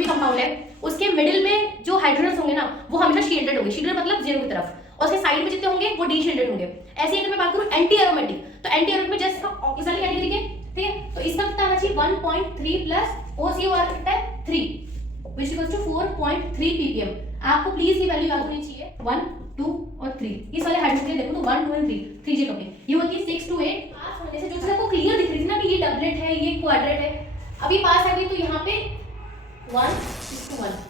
भी कंपाउंड है उसके मिडिल में जो हाइड्रोजन होंगे ना वो हमेशा शील्डेड होंगे, शील्डेड मतलब जीरो की तरफ, और उसके साइड में जितने होंगे वो डी शील्डेड होंगे। ऐसे ही अगर मैं बात करूं एंटी एरोमेटिक, तो एंटी एरोमेटिक में जस्ट इसका ऑपोजिट कैटेगरी के, ठीक है, तो इसका कितना आना चाहिए 1.3 प्लस OCO और कितना है 3 व्हिच इक्वल्स टू 4.3 ppm। आपको प्लीज ये वैल्यू याद होनी चाहिए 1 2 और 3, ये सारे हाइड्रोजन देखो तो 1 2 एंड 3 3 कपड़े, ये होती है 6 to 8। पास होने से जो चीज आपको क्लियर दिख रही थी ना कि ये डबलेट है ये क्वाड्रेट है, अभी पास आ गई तो यहाँ पे 1:1।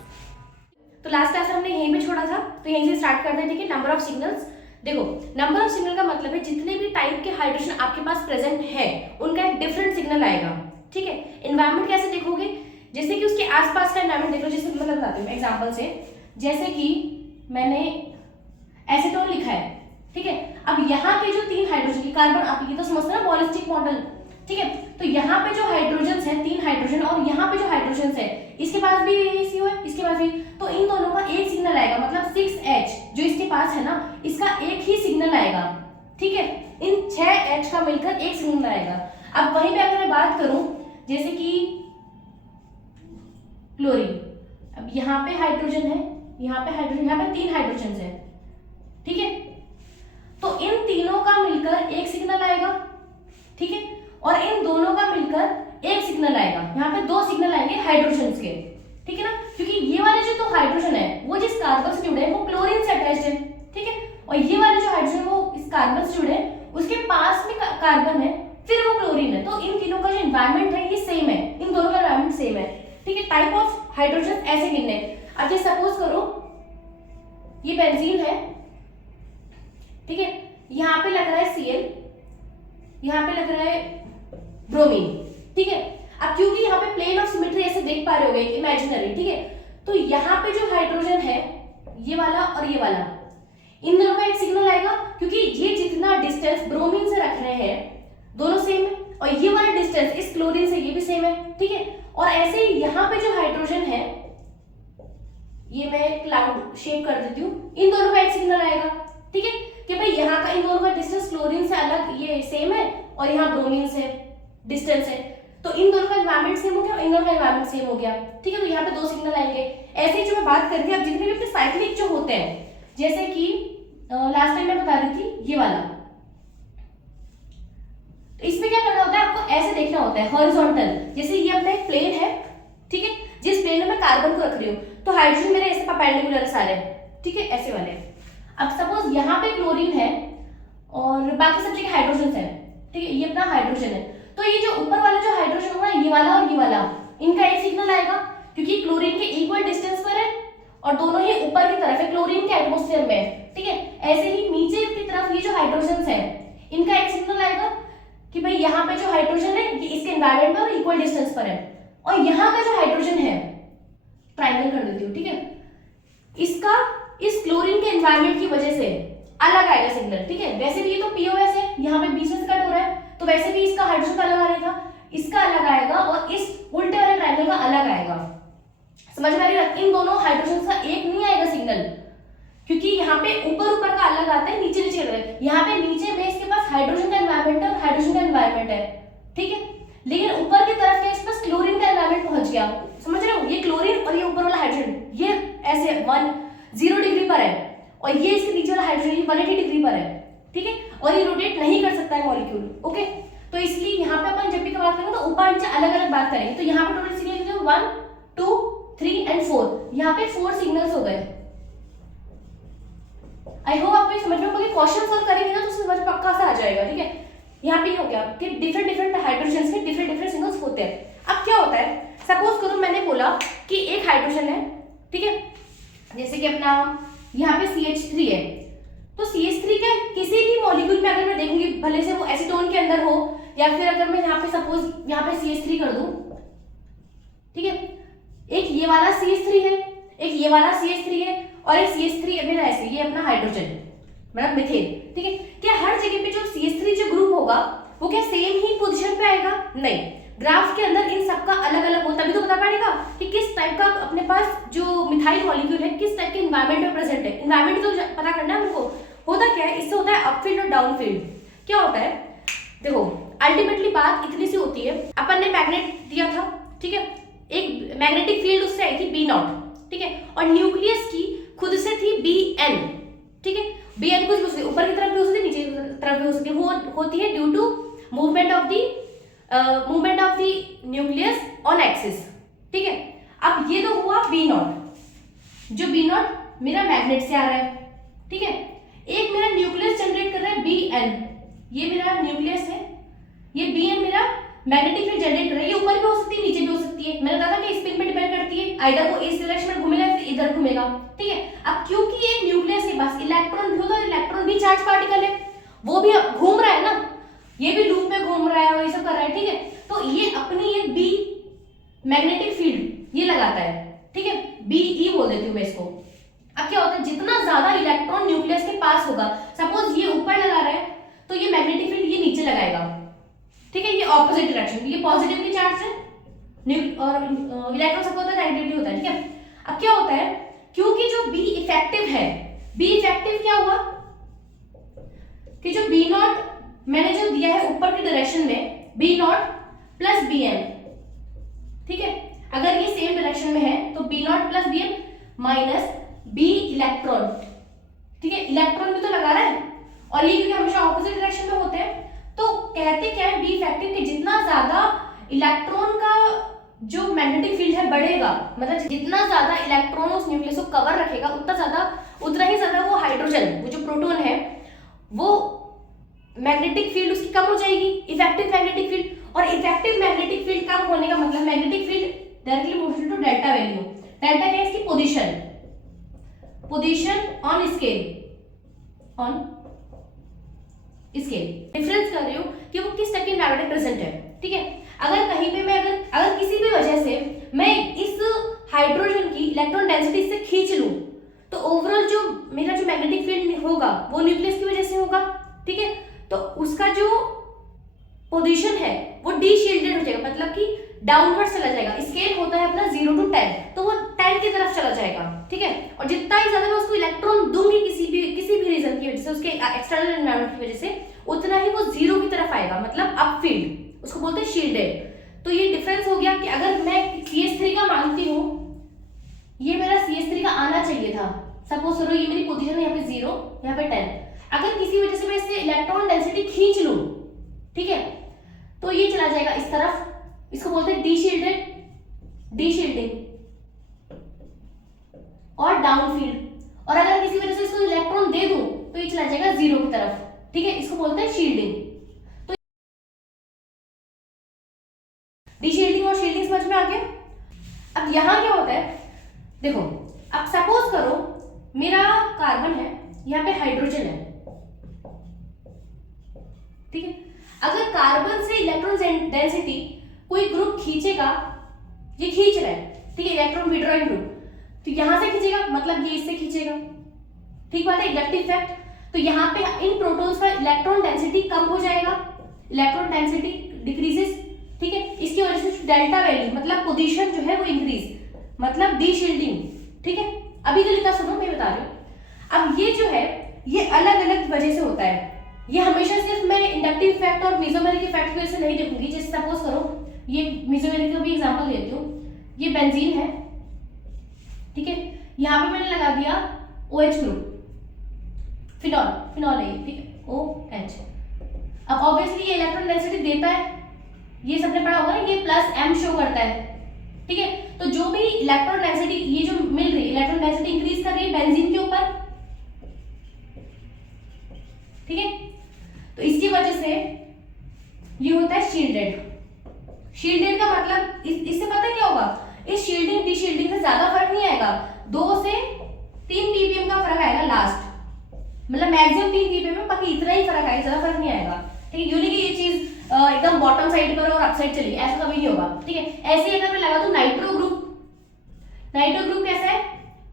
तो लास्ट क्लास में हमने यहीं पे छोड़ा था, तो यहीं से स्टार्ट करते हैं। ठीक है, नंबर ऑफ सिग्नल्स। देखो नंबर ऑफ सिग्नल का मतलब है जितने भी टाइप के हाइड्रोजन आपके पास प्रेजेंट है उनका एक डिफरेंट सिग्नल आएगा। ठीक है, एनवायरनमेंट कैसे देखोगे, जैसे कि उसके आसपास का एनवायरनमेंट देख लो। जैसे मैं बताती हूँ एग्जांपल से, जैसे कि मैंने एसीटोन लिखा है, ठीक है, अब यहाँ पे जो 3 हाइड्रोजन की कार्बन आप ये तो समझते ना पॉलिस्टिक मॉडल, ठीक है, तो यहाँ पे जो हाइड्रोजन है 3 हाइड्रोजन और यहाँ पे जो हाइड्रोजन है इसके पास भी रेशियो है, इसके पास भी, तो इन दोनों का एक सिग्नल आएगा, मतलब 6H जो इसके पास है ना इसका एक ही सिग्नल आएगा। ठीक है, इन 6H का मिलकर एक सिग्नल आएगा। अब वहीं पे अगर मैं बात करूं जैसे कि क्लोरीन, अब यहाँ पे हाइड्रोजन है, यहाँ पे हाइड्रोजन, यहाँ पे 3 हाइड्रोजन है, ठीक है, तो इन तीनों का मिलकर एक सिग्नल आएगा। ठीक है, और इन दोनों का मिलकर एक सिग्नल आएगा, यहाँ पे 2 सिग्नल आएंगे हाइड्रोजन के। ठीक है ना, क्योंकि ये वाले जो 2 हाइड्रोजन है वो जिस कार्बन से जुड़े हैं वो क्लोरीन से अटैच्ड है। ठीक है, और ये वाले जो हाइड्रोजन वो इस कार्बन से जुड़े हैं उसके पास में कार्बन है फिर वो क्लोरीन है, तो इन तीनों का जो एनवायरनमेंट है ये सेम है, इन दोनों का एनवायरनमेंट सेम है। ठीक है, टाइप ऑफ हाइड्रोजन ऐसे गिनने। अब जैसे सपोज करो ये बेंजीन है, ठीक है, यहाँ पे लग रहा है Cl, यहाँ पे लग रहा है ब्रोमीन। ठीक है, अब क्योंकि यहाँ पे प्लेन ऑफ सिमेट्री ऐसे देख पा रहे होगे इमेजिनरी, ठीक है, तो यहाँ पे जो हाइड्रोजन है ये वाला और ये वाला, इन दोनों का एक सिग्नल आएगा, क्योंकि ये जितना डिस्टेंस ब्रोमीन से रख रहे हैं दोनों सेम है, और ये वाला डिस्टेंस इस क्लोरीन से ये भी सेम है। ठीक है, और ऐसे ही यहाँ पे जो हाइड्रोजन है ये मैं क्लाउड शेप कर देती हूँ, इन दोनों का एक सिग्नल आएगा। ठीक है, कि भाई यहाँ का इन दोनों का डिस्टेंस क्लोरीन से अलग ये सेम है और यहाँ ब्रोमीन से डिस्टेंस है, तो इन दोनों का एनवायरनमेंट सेम हो गया और इन दोनों का एनवायरनमेंट सेम हो गया। ठीक है, तो यहाँ पे 2 सिग्नल आएंगे। ऐसे ही जो मैं बात कर रही थी, अब जितने भी अपने साइक्लिक जो होते हैं, जैसे कि लास्ट टाइम मैं बता रही थी ये वाला, तो इसमें क्या करना होता है, आपको ऐसे देखना होता है हॉरिजॉन्टल, जैसे ये अपना एक प्लेन है, ठीक है, जिस प्लेन में मैं कार्बन को रख रही हूँ, तो हाइड्रोजन मेरे ऐसे परपेंडिकुलर सारे, ठीक है, ऐसे वाले। अब सपोज यहाँ पे क्लोरीन है और बाकी सब जगह हाइड्रोजन है, ठीक है, ये अपना हाइड्रोजन है, तो ये जो ऊपर वाला जो हाइड्रोजन होगा ये वाला और ये वाला, इनका एक सिग्नल आएगा, क्योंकि क्लोरीन के इक्वल डिस्टेंस पर है और दोनों ही ऊपर की तरफ है क्लोरीन के एटमॉस्फेयर में। ठीक है, ऐसे ही नीचे की तरफ ये जो हाइड्रोजन है इनका एक सिग्नल आएगा कि भाई यहाँ पे जो हाइड्रोजन है ये इसके एनवायरनमेंट में और इक्वल डिस्टेंस पर है, और यहाँ का जो हाइड्रोजन है ट्रायंगल कर देती हूँ, ठीक है, इसका इस क्लोरीन के एनवायरनमेंट की वजह से अलग आएगा सिग्नल। ठीक है, वैसे भी ये तो POS है, यहाँ पे बीच में से कट हो रहा है, तो वैसे भी इसका हाइड्रोजन का अलग आ रहा था, इसका अलग आएगा और इस उल्टे वाले ट्रायंगल का अलग आएगा। समझ में आ रही है, इन दोनों हाइड्रोजन का एक नहीं आएगा सिग्नल, क्योंकि यहाँ पे ऊपर का अलग आता है, नीचे नीचे अलग है। यहाँ पे नीचे में इसके पास हाइड्रोजन का एनवायरनमेंट है और हाइड्रोजन का एनवायरनमेंट है, ठीक है, लेकिन ऊपर की तरफ क्या इसके पास क्लोरीन का एनवायरनमेंट पहुंच गया। समझ रहे हो, ये क्लोरीन और ये ऊपर वाला हाइड्रोजन ये ऐसे 10 डिग्री पर है और ये इसके नीचे वाला हाइड्रोजन 180 डिग्री पर है। ठीक है, और ये रोटेट नहीं कर सकता है मॉलिक्यूल। ओके, तो इसलिए यहाँ पे अपन जब भी बात करेंगे तो ऊपर नीचे अलग अलग बात करेंगे। तो यहाँ पे टोटल सिग्नल 1 2 3 एंड 4, यहाँ पे 4 सिग्नल्स हो गए। आई होप आपको समझ में, क्योंकि क्वेश्चन सॉल्व करेंगे ना तो समझ पक्का सा आ जाएगा। ठीक है, यहाँ पे हो गया कि डिफरेंट हाइड्रोजन के डिफरेंट सिग्नल्स होते हैं। अब क्या होता है, सपोज करो मैंने बोला कि एक हाइड्रोजन है, ठीक है, जैसे कि अपना यहाँ पे CH3 है, तो CH3 के किसी भी मॉलिक्यूल में अगर मैं देखूंगी, भले से वो एसीटोन के अंदर हो या फिर अगर मैं यहाँ पे सपोज यहाँ पे CH3 कर दूं, ठीक है, एक ये वाला CH3 है, एक ये वाला CH3 है और एक CH3 मेरा ऐसे, ये अपना हाइड्रोजन मतलब मीथेन। ठीक है, क्या हर जगह पे जो CH3 जो ग्रुप होगा वो क्या सेम ही पोजीशन पे आएगा? नहीं, ग्राफ के अंदर इन सबका अलग अलग होता है, तभी तो पता पड़ेगा कि किस टाइप का अपने पास जो मिथाइल मॉलिक्यूल है किस टाइप के एनवायरनमेंट में प्रेजेंट है। एनवायरनमेंट तो पता करना है हमको। होता क्या है, इससे होता है अपफील्ड और डाउनफील्ड। क्या होता है, देखो अल्टीमेटली बात इतनी सी होती है, अपन ने मैग्नेट दिया था, ठीक है, एक मैग्नेटिक फील्ड उससे आई थी बी नॉट, ठीक है, और न्यूक्लियस की खुद से थी बी एन, ठीक है, बी एन कुछ भी ऊपर की तरफ भी हो सकती है, नीचे की तरफ भी हो सकती है, वो होती है due to movement of the nucleus on axis, ठीक है। अब ये तो हुआ बी नॉट, जो बी नॉट मेरा मैग्नेट से आ रहा है, ठीक है। एक मेरा न्यूक्लियस जनरेट कर रहा है बी एन, ये मेरा न्यूक्लियस है, ये बी एन मेरा मैग्नेटिक फील्ड जनरेट कर रहा है, ये ऊपर भी हो सकती है नीचे भी हो सकती है, मैंने कहा था कि स्पिन पे डिपेंड करती है, आइदर वो इस डायरेक्शन में घूमेगा या फिर इधर घूमेगा, ठीक है। अब क्योंकि एक न्यूक्लियस के पास इलेक्ट्रॉन भी होता है, इलेक्ट्रॉन भी चार्ज पार्टिकल है, वो भी घूम रहा है ना, ये भी लूप में घूम रहा है और ये सब कर रहा है, ठीक है। तो ये अपनी एक बी मैग्नेटिक फील्ड ये लगाता है, ठीक है, बीई बोल देती हूँ मैं इसको। अब क्या होता है, जितना ज्यादा इलेक्ट्रॉन न्यूक्लियस के पास होगा, सपोज ये ऊपर लगा रहा है तो ये मैग्नेटिक फील्ड ये नीचे लगाएगा, ठीक है, ये ऑपोजिट डायरेक्शन, ये पॉजिटिवली चार्ज है और इलेक्ट्रॉन सबका होता है नेगेटिवली होता है, ठीक है। अब क्या होता है, क्योंकि जो बी इफेक्टिव है, बी इफेक्टिव क्या हुआ कि जो बी नॉट मैंने जो दिया है ऊपर की डायरेक्शन में, B naught plus B N, ठीक है, अगर ये सेम डायरेक्शन में है तो B naught plus B N minus B electron, ठीक है, इलेक्ट्रॉन भी तो लगा रहा है और ये क्योंकि हमेशा ऑपोजिट डायरेक्शन में होते हैं, तो कहते क्या है बी इफेक्टिव कि जितना ज्यादा इलेक्ट्रॉन का जो मैग्नेटिक फील्ड है बढ़ेगा, मतलब जितना ज्यादा इलेक्ट्रॉन उस न्यूक्लियस को कवर रखेगा उतना ही ज्यादा वो हाइड्रोजन, वो जो प्रोटॉन है, वो मैग्नेटिक फील्ड उसकी कम हो जाएगी, इफेक्टिव मैग्नेटिक फील्ड, और इफेक्टिव मैग्नेटिक फील्ड कम होने का मतलब magnetic field directly proportional to delta value. Delta क्या है, इसकी पोजीशन ऑन स्केल डिफरेंस कर रही हूँ कि वो किस टाइप की मैग्नेटिक प्रेजेंट है, ठीक है। अगर कहीं पे मैं अगर किसी भी वजह से मैं इस हाइड्रोजन की इलेक्ट्रॉन डेंसिटी से खींच लूं, तो ओवरऑल जो मेरा जो मैग्नेटिक फील्ड होगा वो न्यूक्लियस की वजह से होगा, ठीक है। तो उसका जो पोजीशन है वो डी शील्डेड हो जाएगा, मतलब कि डाउनवर्ड चला जाएगा। स्केल होता है अपना 0 to 10, तो वो 10 की तरफ चला जाएगा, ठीक है। और जितना ही ज्यादा मैं उसको इलेक्ट्रॉन दूंगी किसी भी रीजन की वजह से, उसके एक्सटर्नल एनवायरनमेंट की वजह से, उतना ही वो 0 की तरफ आएगा, मतलब अप फील्ड, उसको बोलते हैं शील्डेड। तो ये डिफरेंस हो गया कि अगर मैं CH3 का मानती हूँ, ये मेरा CH3 का आना चाहिए था, सपोज करो ये मेरी पोजीशन है यहाँ पे 0, यहाँ पे 10, अगर किसी वजह से मैं इससे इलेक्ट्रॉन डेंसिटी खींच लूं, ठीक है, तो ये चला जाएगा इस तरफ, इसको बोलते हैं डी शील्डिंग और डाउन फील्ड। और अगर किसी वजह से इसको इलेक्ट्रॉन दे दूं तो ये चला जाएगा 0 की तरफ, ठीक है, इसको बोलते हैं शील्डिंग। तो डी शील्डिंग और शील्डिंग समझ में आ गया। अब यहां क्या होता है, देखो, अब सपोज करो मेरा कार्बन है, यहाँ पे हाइड्रोजन है, ठीक है। अगर कार्बन से इलेक्ट्रॉन डेंसिटी कोई ग्रुप खींचेगा, ये खींच रहा है, ठीक है, इलेक्ट्रॉन विड्रॉइंग ग्रुप, तो यहां से खींचेगा, मतलब ये इससे खींचेगा, ठीक बात है, इंडक्टिव इफेक्ट। तो यहाँ पे इन प्रोटॉन्स का इलेक्ट्रॉन डेंसिटी कम हो जाएगा, इलेक्ट्रॉन डेंसिटी डिक्रीजेस, ठीक है। इसकी वजह से डेल्टा वैल्यू मतलब पोजीशन जो है वो इंक्रीज, मतलब डी शील्डिंग, ठीक है। अभी जो लिखा सुनो, मैं बता रही हूँ। अब ये जो है ये अलग अलग वजह से होता है, ये हमेशा सिर्फ मैं इंडक्टिव इफेक्ट और मेसोमेरिक इफेक्ट की वजह से नहीं देखूंगी। जैसे सपोज करो ये मेसोमेरिक का भी एग्जांपल लेती हूँ, ये बेंजीन है, ठीक है, यहाँ पे मैंने लगा दिया OH ग्रुप, फिनॉल है, ठीक है, OH। अब ऑब्वियसली ये इलेक्ट्रॉन डेंसिटी देता है, ये सबने पढ़ा होगा ना, ये +m शो करता है, ठीक है। तो जो भी इलेक्ट्रॉन डेंसिटी ये जो मिल रही है, इलेक्ट्रॉन डेंसिटी इंक्रीज कर रही है बेंजीन के ऊपर, ठीक है। तो इसकी वजह से ये होता है शील्डेड। शील्डेड का मतलब इससे पता है क्या होगा, इस शील्डिंग डी शील्डिंग से ज्यादा फर्क नहीं आएगा, 2 से 3 ppm का फर्क आएगा लास्ट, मतलब मैक्सिमम 3 ppm, बाकी इतना ही फर्क आएगा, ज्यादा फर्क नहीं आएगा, ठीक है। यूनिक ये चीज एकदम बॉटम साइड पर और अप साइड चली, ऐसा कभी नहीं होगा, ठीक है। ऐसे ही अगर मैं लगा दूं नाइट्रो ग्रुप कैसा है,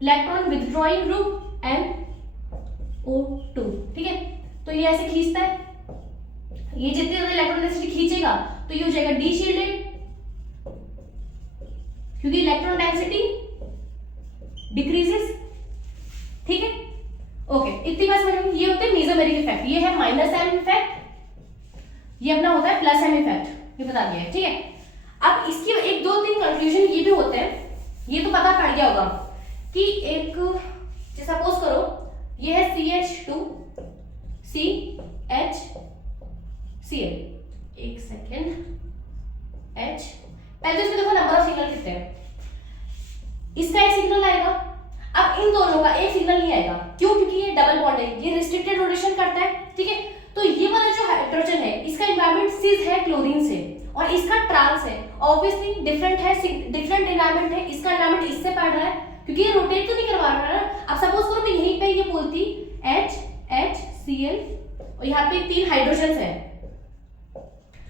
इलेक्ट्रॉन विथड्रॉइंग ग्रुप NO2, ठीक है। तो ये ऐसे खींचता है, ये जितने ज्यादा इलेक्ट्रॉन डेंसिटी खींचेगा तो ये हो जाएगा डी शील्डेड, क्योंकि इलेक्ट्रॉन डेंसिटी डिक्रीजेस, ठीक है। ओके, इतनी बात समझ में। ये होते हैं मेसोमेरिक इफेक्ट, ये है -m इफेक्ट, ये अपना होता है +m इफेक्ट, ये बता दिया है, ठीक है। अब इसकी एक दो तीन कंक्लूजन ये भी होते हैं, ये तो पता पड़ गया होगा कि एक सपोज करो ये है CH2 CHCl, एक सेकेंड H, पहले तो इसमें देखो नंबर ऑफ सिग्नल कितने हैं, इसका एक सिग्नल आएगा, अब इन दोनों का एक सिग्नल नहीं आएगा, क्यों? क्योंकि ये डबल बॉन्ड है, ये रिस्ट्रिक्टेड रोटेशन करता है, ठीक है। तो ये वाला जो हाइड्रोजन है इसका एनवायरनमेंट सिस है क्लोरीन से, और इसका ट्रांस है, ऑब्वियसली डिफरेंट है, डिफरेंट एनवायरनमेंट है, इसका एनवायरनमेंट इससे पड़ रहा है क्योंकि ये रोटेट तो नहीं करवा रहा है ना। अब सपोज करो मैं यहीं पे ये बोलती HCl और यहाँ पे 3 हाइड्रोजन है,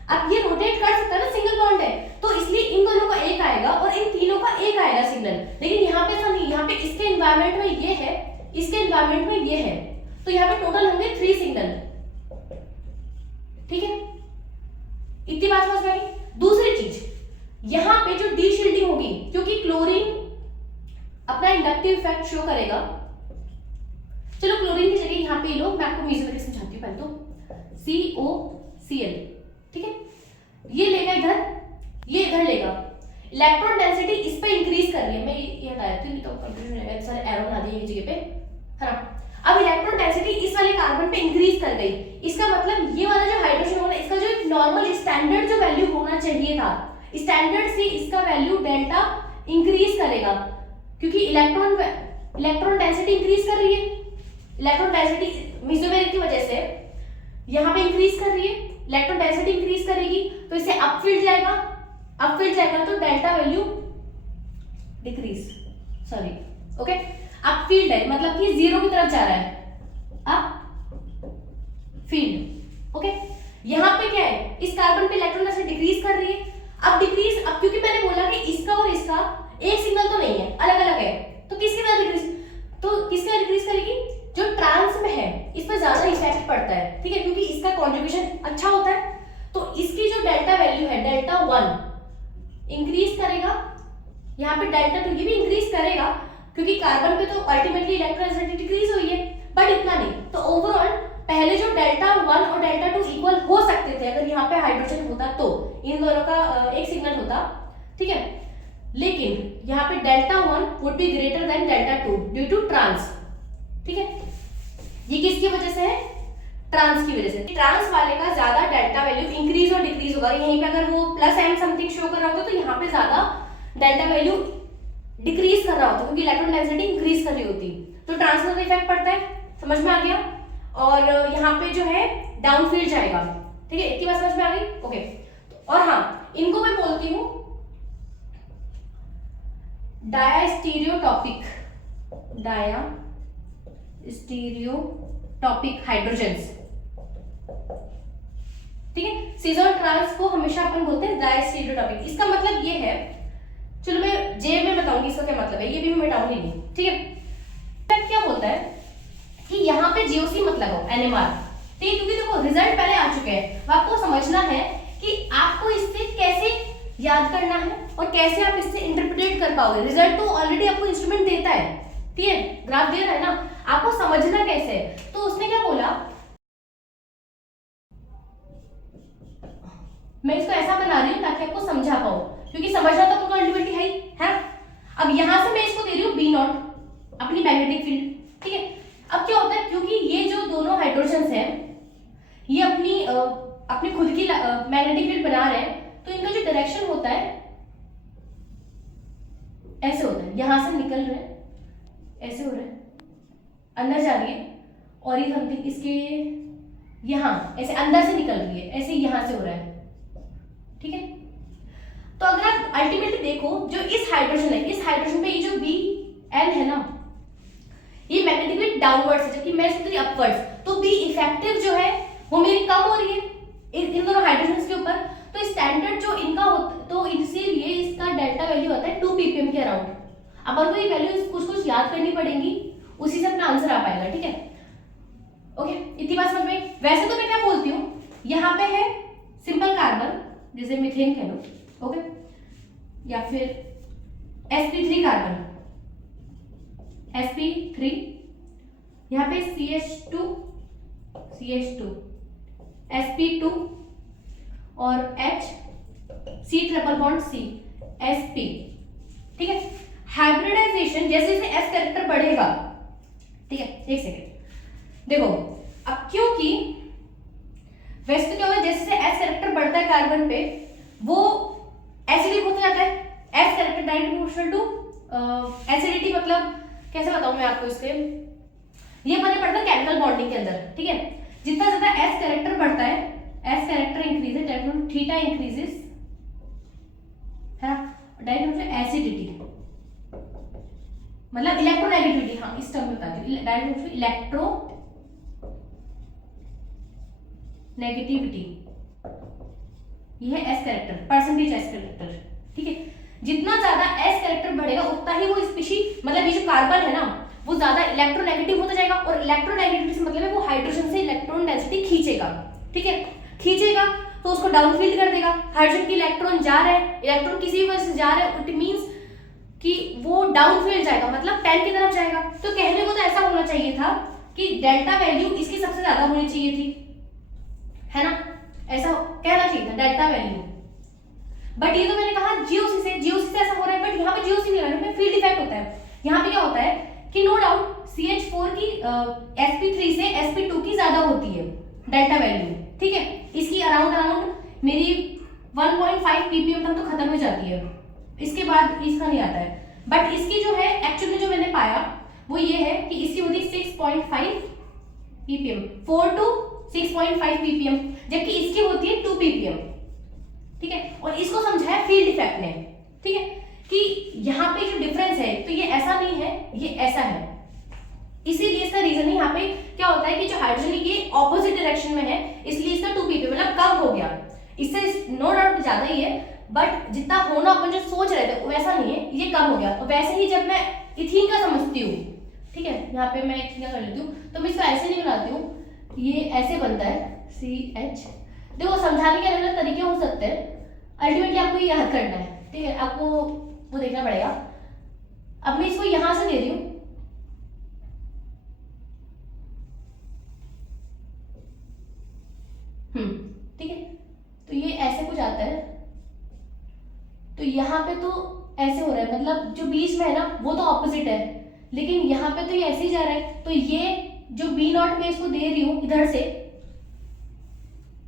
अब ये रोटेट कर सकता है ना, सिंगल बॉन्ड है, तो इसलिए इन दोनों का एक आएगा और इन तीनों का एक आएगा सिग्नल। लेकिन यहाँ पे ऐसा नहीं, यहाँ पे इसके एनवायरनमेंट में ये है, इसके एनवायरनमेंट में ये है, तो यहाँ पे टोटल होंगे 3 सिग्नल, ठीक है। इतनी बात समझ में आई। दूसरी चीज, यहाँ पे जो डी शील्डिंग होगी, क्योंकि क्लोरीन अपना इंडक्टिव इफेक्ट शो करेगा, चलो क्लोरीन की जगह यहाँ पे लो, मैं आपको मेजर समझाती हूँ पहले तो, COCl, ठीक है, ये लेगा इधर, ये इधर लेगा, इलेक्ट्रॉन डेंसिटी इस पे इंक्रीज कर रही है, मैं ये हटा देती हूँ नहीं तो कंफ्यूजन हो जाएगा, सारे एरो बना दिए एक जगह पे, है ना। अब इलेक्ट्रॉन डेंसिटी इस वाले कार्बन पे इंक्रीज कर गई, इसका मतलब ये वाला जो हाइड्रोजन होगा इसका जो एक नॉर्मल स्टैंडर्ड जो वैल्यू होना चाहिए था, स्टैंडर्ड से इसका वैल्यू डेल्टा इंक्रीज करेगा, क्योंकि इलेक्ट्रॉन डेंसिटी इंक्रीज कर रही है, इलेक्ट्रॉन डेंसिटी मेसोमेरिक की वजह से यहाँ पे इंक्रीज कर रही है, इलेक्ट्रॉन डेंसिटी इंक्रीज करेगी तो इसे अपफील्ड जाएगा, अपफील्ड जाएगा तो delta value decrease, sorry okay, upfield है मतलब कि 0 की तरफ जा रहा है, अपफील्ड, ओके। यहाँ पे क्या है, इस कार्बन पे इलेक्ट्रॉन डेंसिटी डिक्रीज कर रही है, अब डिक्रीज, अब क्योंकि मैंने बोला कि इसका और इसका एक सिग्नल तो नहीं है, अलग अलग है, तो किसके साथ डिक्रीज, तो किसके साथ डिक्रीज करेगी, जो ट्रांस में है इस पर ज्यादा इफेक्ट पड़ता है, ठीक है, क्योंकि इसका कॉन्जुगेशन अच्छा होता है, तो इसकी जो डेल्टा वैल्यू है डेल्टा 1 इंक्रीज करेगा, यहाँ पे डेल्टा 2 ये भी इंक्रीज करेगा, क्योंकि कार्बन पे तो अल्टीमेटली इलेक्ट्रॉन डेंसिटी डिक्रीज हुई है, बट इतना नहीं, तो ओवरऑल पहले जो डेल्टा 1 और डेल्टा 2 इक्वल हो सकते थे अगर यहाँ पे हाइड्रोजन होता तो इन दोनों का एक सिग्नल होता, ठीक है, लेकिन यहाँ पे delta 1 would be greater than delta 2 due to trans, ठीक है। ये किसकी वजह से है, ट्रांस की वजह से, ट्रांस वाले का ज्यादा डेल्टा वैल्यू इंक्रीज और डिक्रीज होगा, यहीं पे अगर वो +m समथिंग शो कर रहा होता तो यहाँ पे ज्यादा डेल्टा वैल्यू डिक्रीज कर रहा होता क्योंकि इलेक्ट्रॉन डेंसिटी इंक्रीज कर रही होती, तो ट्रांसफर इफेक्ट पड़ता है, समझ में आ गया। और यहाँ पे जो है डाउनफील्ड जाएगा, ठीक है, इतनी बात समझ में आ गई, ओके। और हाँ, इनको मैं बोलती हूँ डायास्टीरियोटॉपिक, डायास्टीरियोटॉपिक हाइड्रोजन्स, ठीक है, सीज और ट्रांस को हमेशा अपन बोलते हैं डायास्टीरियोटॉपिक। इसका मतलब ये है, चलो मैं जे में बताऊंगी इसका क्या मतलब है, ये भी मैं मिटाऊंगी नहीं, ठीक है। क्या बोलता है कि यहाँ पे जीओसी मत लगाओ, NMR, ठीक है, क्योंकि देखो रिजल्ट पहले आ चुके हैं, आपको समझना है कि आपको इससे कैसे याद करना है और कैसे आप इससे इंटरप्रेट कर पाओगे। रिजल्ट तो ऑलरेडी आपको इंस्ट्रूमेंट देता है, ठीक है, ग्राफ दे रहा है ना, आपको समझना कैसे है। तो उसने क्या बोला, मैं इसको ऐसा बना रही हूँ ताकि आपको समझा पाओ, क्योंकि समझना तो आपको अल्टीमेटली है। अब यहां से मैं इसको दे रही हूँ B0 अपनी मैग्नेटिक फील्ड, ठीक है। अब क्या होता है, क्योंकि ये जो दोनों हाइड्रोजन्स हैं ये अपनी खुद की मैग्नेटिक फील्ड बना रहे हैं, तो इनका जो डायरेक्शन होता है ऐसे होता है, यहां से निकल रहे हैं, ऐसे हो रहे हैं, अंदर जा रही है, और ये समथिंग इसके यहां ऐसे अंदर से निकल रही है, ऐसे यहां से हो रहा है, ठीक है। तो अगर आप अल्टीमेटली देखो, जो इस हाइड्रोजन है, इस हाइड्रोजन पे ये जो Bl है ना, ये मैग्नेटिक फील्ड डाउनवर्ड्स है, जबकि मैं इसको अपवर्ड्स, तो बी इफेक्टिव जो है वो मेरी कम हो रही है इन दोनों हाइड्रोजन के ऊपर, तो स्टैंडर्ड जो इनका होता, तो इसीलिए इसका डेल्टा वैल्यू आता है 2 ppm के अराउंड। अपन को ये वैल्यू कुछ याद करनी पड़ेगी, उसी से अपना आंसर आ पाएगा, ठीक है, ओके। इतनी बात समझ में। वैसे तो मैं क्या बोलती हूँ, यहाँ पे है सिंपल कार्बन, जैसे मीथेन कह लो, ओके, या फिर sp3 कार्बन, sp3, यहाँ पे CH2 sp2 और H C triple bond C sp, ठीक है। हाइब्रिडाइजेशन जैसे जैसे s कैरेक्टर बढ़ेगा, ठीक है, एक सेकेंड देखो, अब क्योंकि वैसे तो क्या होगा, जैसे जैसे s कैरेक्टर बढ़ता है कार्बन पे वो एसिडिक होता जाता है। s character direct proportional to acidity, मतलब कैसे बताऊं मैं आपको, इसके ये मैंने पढ़ा था केमिकल बॉन्डिंग के अंदर, ठीक है। जितना ज्यादा s कैरेक्टर बढ़ता है, s character increases direct theta increases, है ना, डायरेक्ट एसिडिटी मतलब इलेक्ट्रोनेगेटिविटी, हाँ इस टर्म में बताती हूँ, डायरेक्ट इलेक्ट्रो नेगेटिविटी, ये है S character, percentage S character, ठीक है। जितना ज्यादा एस कैरेक्टर बढ़ेगा उतना ही वो स्पीशीज, मतलब ये जो कार्बन है ना वो ज्यादा इलेक्ट्रोनेगेटिव होता जाएगा, और इलेक्ट्रोनेगेटिविटी से मतलब है वो हाइड्रोजन से इलेक्ट्रॉन डेंसिटी खींचेगा, ठीक है, खींचेगा तो उसको डाउनफील्ड कर देगा। हाइड्रोजन की इलेक्ट्रॉन जा रहा है, इलेक्ट्रॉन किसी भी वजह से जा रहा है, इट मींस कि वो डाउनफील्ड जाएगा, मतलब 10 की तरफ जाएगा। तो कहने को तो ऐसा होना चाहिए था कि डेल्टा वैल्यू इसकी सबसे ज्यादा होनी चाहिए थी, है ना, ऐसा कहना चाहिए था डेल्टा वैल्यू। बट ये तो मैंने कहा जीओसी से ऐसा हो रहा है, बट यहाँ पे जीओसी नहीं लगा, फील्ड इफेक्ट होता है। यहाँ पे क्या होता है कि नो डाउट CH4 की sp3 से sp2 की ज्यादा होती है डेल्टा वैल्यू, ठीक है। इसकी अराउंड मेरी 1.5 ppm तक तो खत्म हो जाती है, इसके बाद इसका नहीं आता है। बट इसकी जो है एक्चुअल में जो मैंने पाया वो ये है कि इसकी होती है 6.5 ppm, 4 to 6.5 ppm, जबकि इसकी होती है 2 ppm, ठीक है। और इसको समझाया फील्ड इफेक्ट ने, ठीक है, कि यहाँ पे जो डिफरेंस है तो ये ऐसा नहीं है, ये ऐसा है। इसीलिए इसका रीजन यहाँ पे क्या होता है कि जो हाइड्रोजन है ये ऑपोजिट डायरेक्शन में है, इसलिए इसका 2 ppm मतलब कम हो गया। इससे नो डाउट ज्यादा ही है, बट जितना होना अपन जो सोच रहे थे वैसा नहीं है, ये कम हो गया। और वैसे ही जब मैं इथीन का समझती हूँ, ठीक है, यहाँ पे मैं इथीन का कर लेती हूँ, तो मैं इसको ऐसे नहीं बनाती हूँ, ये ऐसे बनता है CH। देखो समझाने के अलग अलग तरीके हो सकते हैं, अल्टीमेटली आपको ये याद करना है, ठीक है, आपको वो देखना पड़ेगा। अब मैं इसको यहां से दे रही हूँ, ठीक है, तो ये ऐसे कुछ आता है, तो यहाँ पे तो ऐसे हो रहा है, मतलब जो बीच में है ना वो तो ऑपोजिट है, लेकिन यहाँ पे तो ये ऐसे ही जा रहा है। तो ये जो B0 में इसको दे रही हूँ इधर से,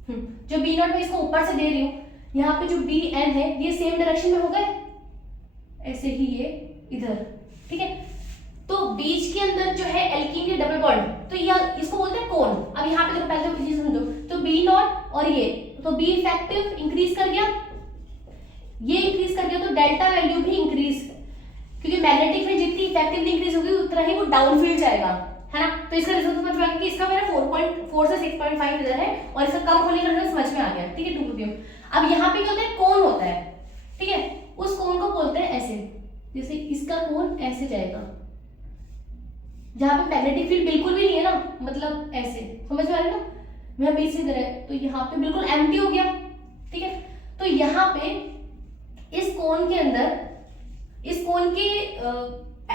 जो B0 में इसको ऊपर से दे रही हूँ, यहाँ पे जो BN है ये सेम डायरेक्शन में हो गए, ऐसे ही ये इधर, ठीक है। तो बीच के अंदर जो है एल्कीन के डबल बॉन्ड, तो यह इसको बोलते हैं कोन। अब यहाँ पे देखो, पहले तो चीज समझो, तो B0 और ये, तो B इफेक्टिव इंक्रीज कर गया, ये इंक्रीज कर गया, तो डेल्टा वैल्यू भी इंक्रीज, क्योंकि मैग्नेटिक फील्ड जितनी इफेक्टिवली इंक्रीज होगी उतना ही वो डाउनफील्ड जाएगा, है ना। तो इसका रिजल्ट समझ में आ गया कि इसका मेरा 4.4 से 6.5 इधर है, और इसका कम होने का रिजल्ट समझ में आ गया, ठीक है, 2 ppm। अब यहाँ पे क्या होता है, कोन होता है, ठीक है, उस कोन को बोलते हैं ऐसे, जैसे इसका कोन ऐसे जाएगा, जहां पे मैग्नेटिक फील्ड बिल्कुल भी नहीं है ना, मतलब ऐसे, समझ में आ रहा है ना, मैं बीच से इधर है, तो यहाँ पे बिल्कुल एम्प्टी हो गया, ठीक है। तो यहाँ पे इस कोन के अंदर, इस कोन के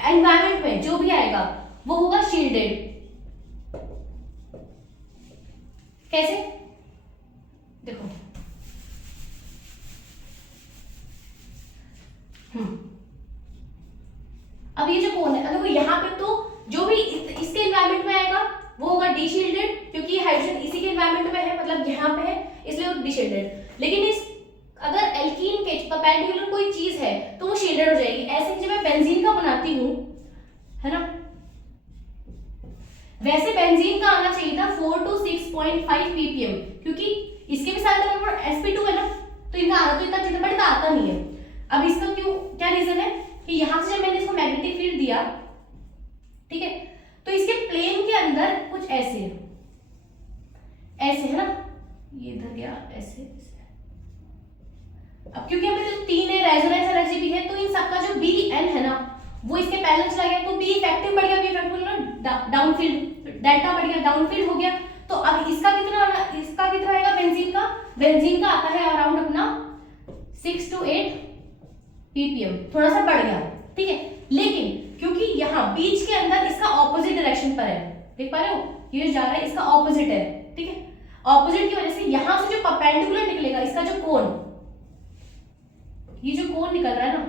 एनवायरनमेंट में जो भी आएगा वो होगा शील्डेड। कैसे, देखो, अब ये जो कोन है, देखो यहाँ पे तो जो भी इसके एनवायरनमेंट में आएगा वो होगा डीशील्डेड, क्योंकि हाइड्रोजन इसी के एनवायरनमेंट में है, मतलब यहाँ पे है, इसलिए वो डीशील्डेड। लेकिन इस अगर एल्कीन के परपेंडिकुलर कोई चीज है तो वो शील्डेड हो जाएगी। ऐसे जब मैं बेंजीन का बनाती हूँ, है ना, वैसे बेंजीन का आना चाहिए था 4 to 6.5 ppm, क्योंकि इसके भी सारे नंबर sp2 है ना, तो इनका आना तो इतना चित्रपट आता नहीं है। अब इसका क्यों, क्या रीजन है कि यहां से जब मैंने इसको मैग्नेटिक फील्ड दिया, ठीक है, तो इसके प्लेन के अंदर कुछ ऐसे ऐसे है ना, ये इधर गया ऐसे। अब क्योंकि हमें तो 3 है, रेजोनेंस एनर्जी भी है, तो इन सबका जो BN है ना वो इसके पैरेलल चला गया, तो B इफेक्टिव बढ़ गया, B इफेक्टिव ना डाउनफील्ड, डेल्टा बढ़ गया, डाउनफील्ड हो गया। तो अब इसका कितना आएगा बेंजीन का आता है अराउंड अपना 6 to 8 ppm, थोड़ा सा बढ़ गया, ठीक है। लेकिन क्योंकि यहाँ बीच के अंदर इसका ऑपोजिट डायरेक्शन पर है, देख पा रहे हो, ये जा रहा है इसका ऑपोजिट है, ठीक है। ऑपोजिट की वजह से यहाँ से जो परपेंडिकुलर निकलेगा इसका जो कोन, ये जो कोन निकल रहा है ना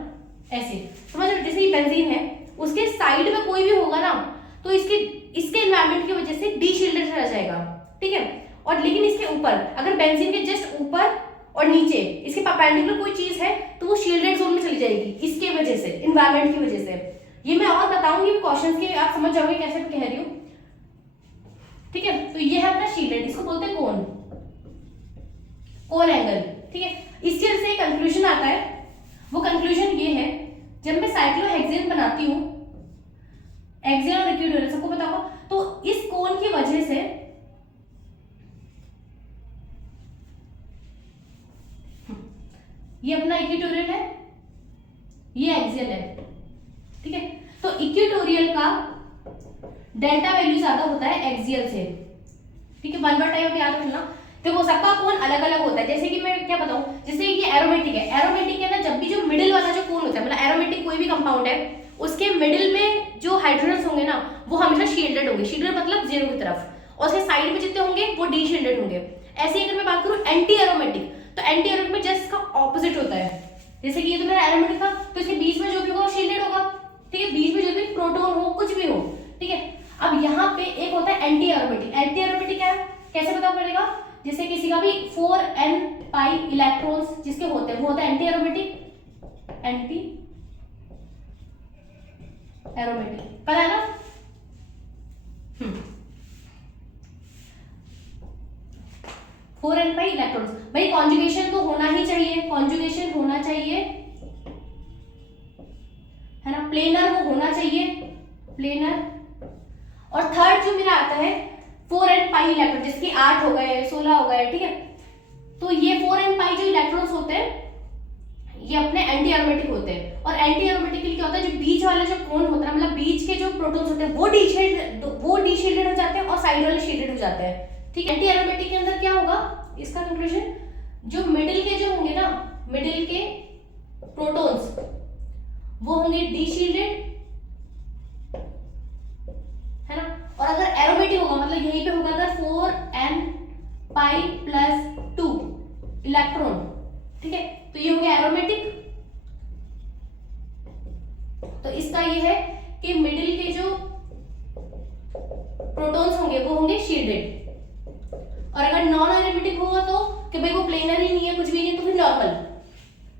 ऐसे, समझ रहे, जैसे ये बेंजीन है उसके साइड में कोई भी होगा ना तो इसके एनवायरमेंट की वजह से डीशील्डेड रह जाएगा, ठीक है। और लेकिन इसके ऊपर अगर बेंजीन के जस्ट ऊपर और नीचे इसके परपेंडिकुलर कोई चीज है तो वो शील्डेड जोन में चली जाएगी, इसके वजह से, एनवायरमेंट की वजह से। ये मैं और बताऊंगी क्वेश्चंस के, आप समझ जाओगे कैसे मैं कह रही हूँ, ठीक है। तो ये है अपना शील्डेड, इसको बोलते हैं कोन, कोन एंगल, ठीक है। इसके वजह से एक कंक्लूजन आता है, वो कंक्लूजन ये है, जब मैं साइक्लोहेक्सेन बनाती हूँ, एक्सियल और इक्विटोरियल सबको पता होगा, तो इस कोन की वजह से ये अपना इक्विटोरियल है, ये एक्सियल है, ठीक है। तो इक्विटोरियल का डेल्टा वैल्यू ज्यादा होता है एक्सियल से, ठीक है। वन बार टाइम याद रखना। देखो सबका कोन अलग अलग होता है, जैसे कि मैं क्या बताऊं, जैसे ये एरोमेटिक है, एरोमेटिक है ना, जब भी जो मिडिल वाला जो कोन होता है, मतलब एरोमेटिक कोई भी कंपाउंड है उसके मिडिल में जो हाइड्रोजन्स होंगे ना वो हमेशा शील्डेड होंगे, शील्डेड मतलब जीरो की तरफ, और उसके साइड में जितने होंगे वो डी शील्डेड होंगे। ऐसे अगर मैं बात करूं एंटी एरोमेटिक, तो एंटी एरोमेटिक में जस्ट इसका ऑपोजिट होता है। जैसे कि ये तो मेरा एरोमेटिक था, तो इसके बीच में जो भी होगा वो शील्डेड होगा, ठीक है, बीच में जो भी प्रोटॉन हो कुछ भी हो, ठीक है। अब यहाँ पे एक होता है एंटी एरोमेटिक, एंटी एरोमेटिक क्या है कैसे पता पड़ेगा, जैसे किसी का भी 4n पाई इलेक्ट्रॉन्स जिसके होते हैं वो होता है एंटी एरोमेटिक, एंटी एरोमेटिक, पता है ना। 4n पाई इलेक्ट्रॉन्स, भाई कॉन्जुगेशन तो होना ही चाहिए, कॉन्जुगेशन होना चाहिए, है ना, प्लेनर वो होना चाहिए, प्लेनर। और थर्ड जो मेरा आता है 4n पाई इलेक्ट्रॉन, जिसके 8 हो गए 16 हो गए, ठीक है। तो ये 4n पाई जो इलेक्ट्रॉन्स होते हैं ये अपने एंटी एरोमेटिक होते हैं, और एंटी एरोमेटिक के लिए क्या होता है, जो बीच वाला जो कोन होता है, मतलब बीच के जो प्रोटॉन्स होते हैं वो डीशील्डेड हो जाते हैं और साइड वाले शील्डेड हो जाते हैं, ठीक है। एंटी एरोमेटिक के अंदर क्या होगा, इसका कंक्लूजन, जो मिडिल के जो होंगे ना, मिडिल के प्रोटॉन्स वो होंगे डीशील्डेड, है ना। और अगर एरोमेटिक होगा मतलब यहीं पे होगा अगर 4n पाई प्लस 2 इलेक्ट्रॉन, ठीक है, तो ये हो गया एरोमेटिक। तो इसका ये है कि मिडिल के जो प्रोटॉन्स होंगे वो होंगे शील्डेड, और अगर नॉन एरोमेटिक होगा तो कि भाई वो प्लेनर ही नहीं है, कुछ भी नहीं है, तो फिर नॉर्मल,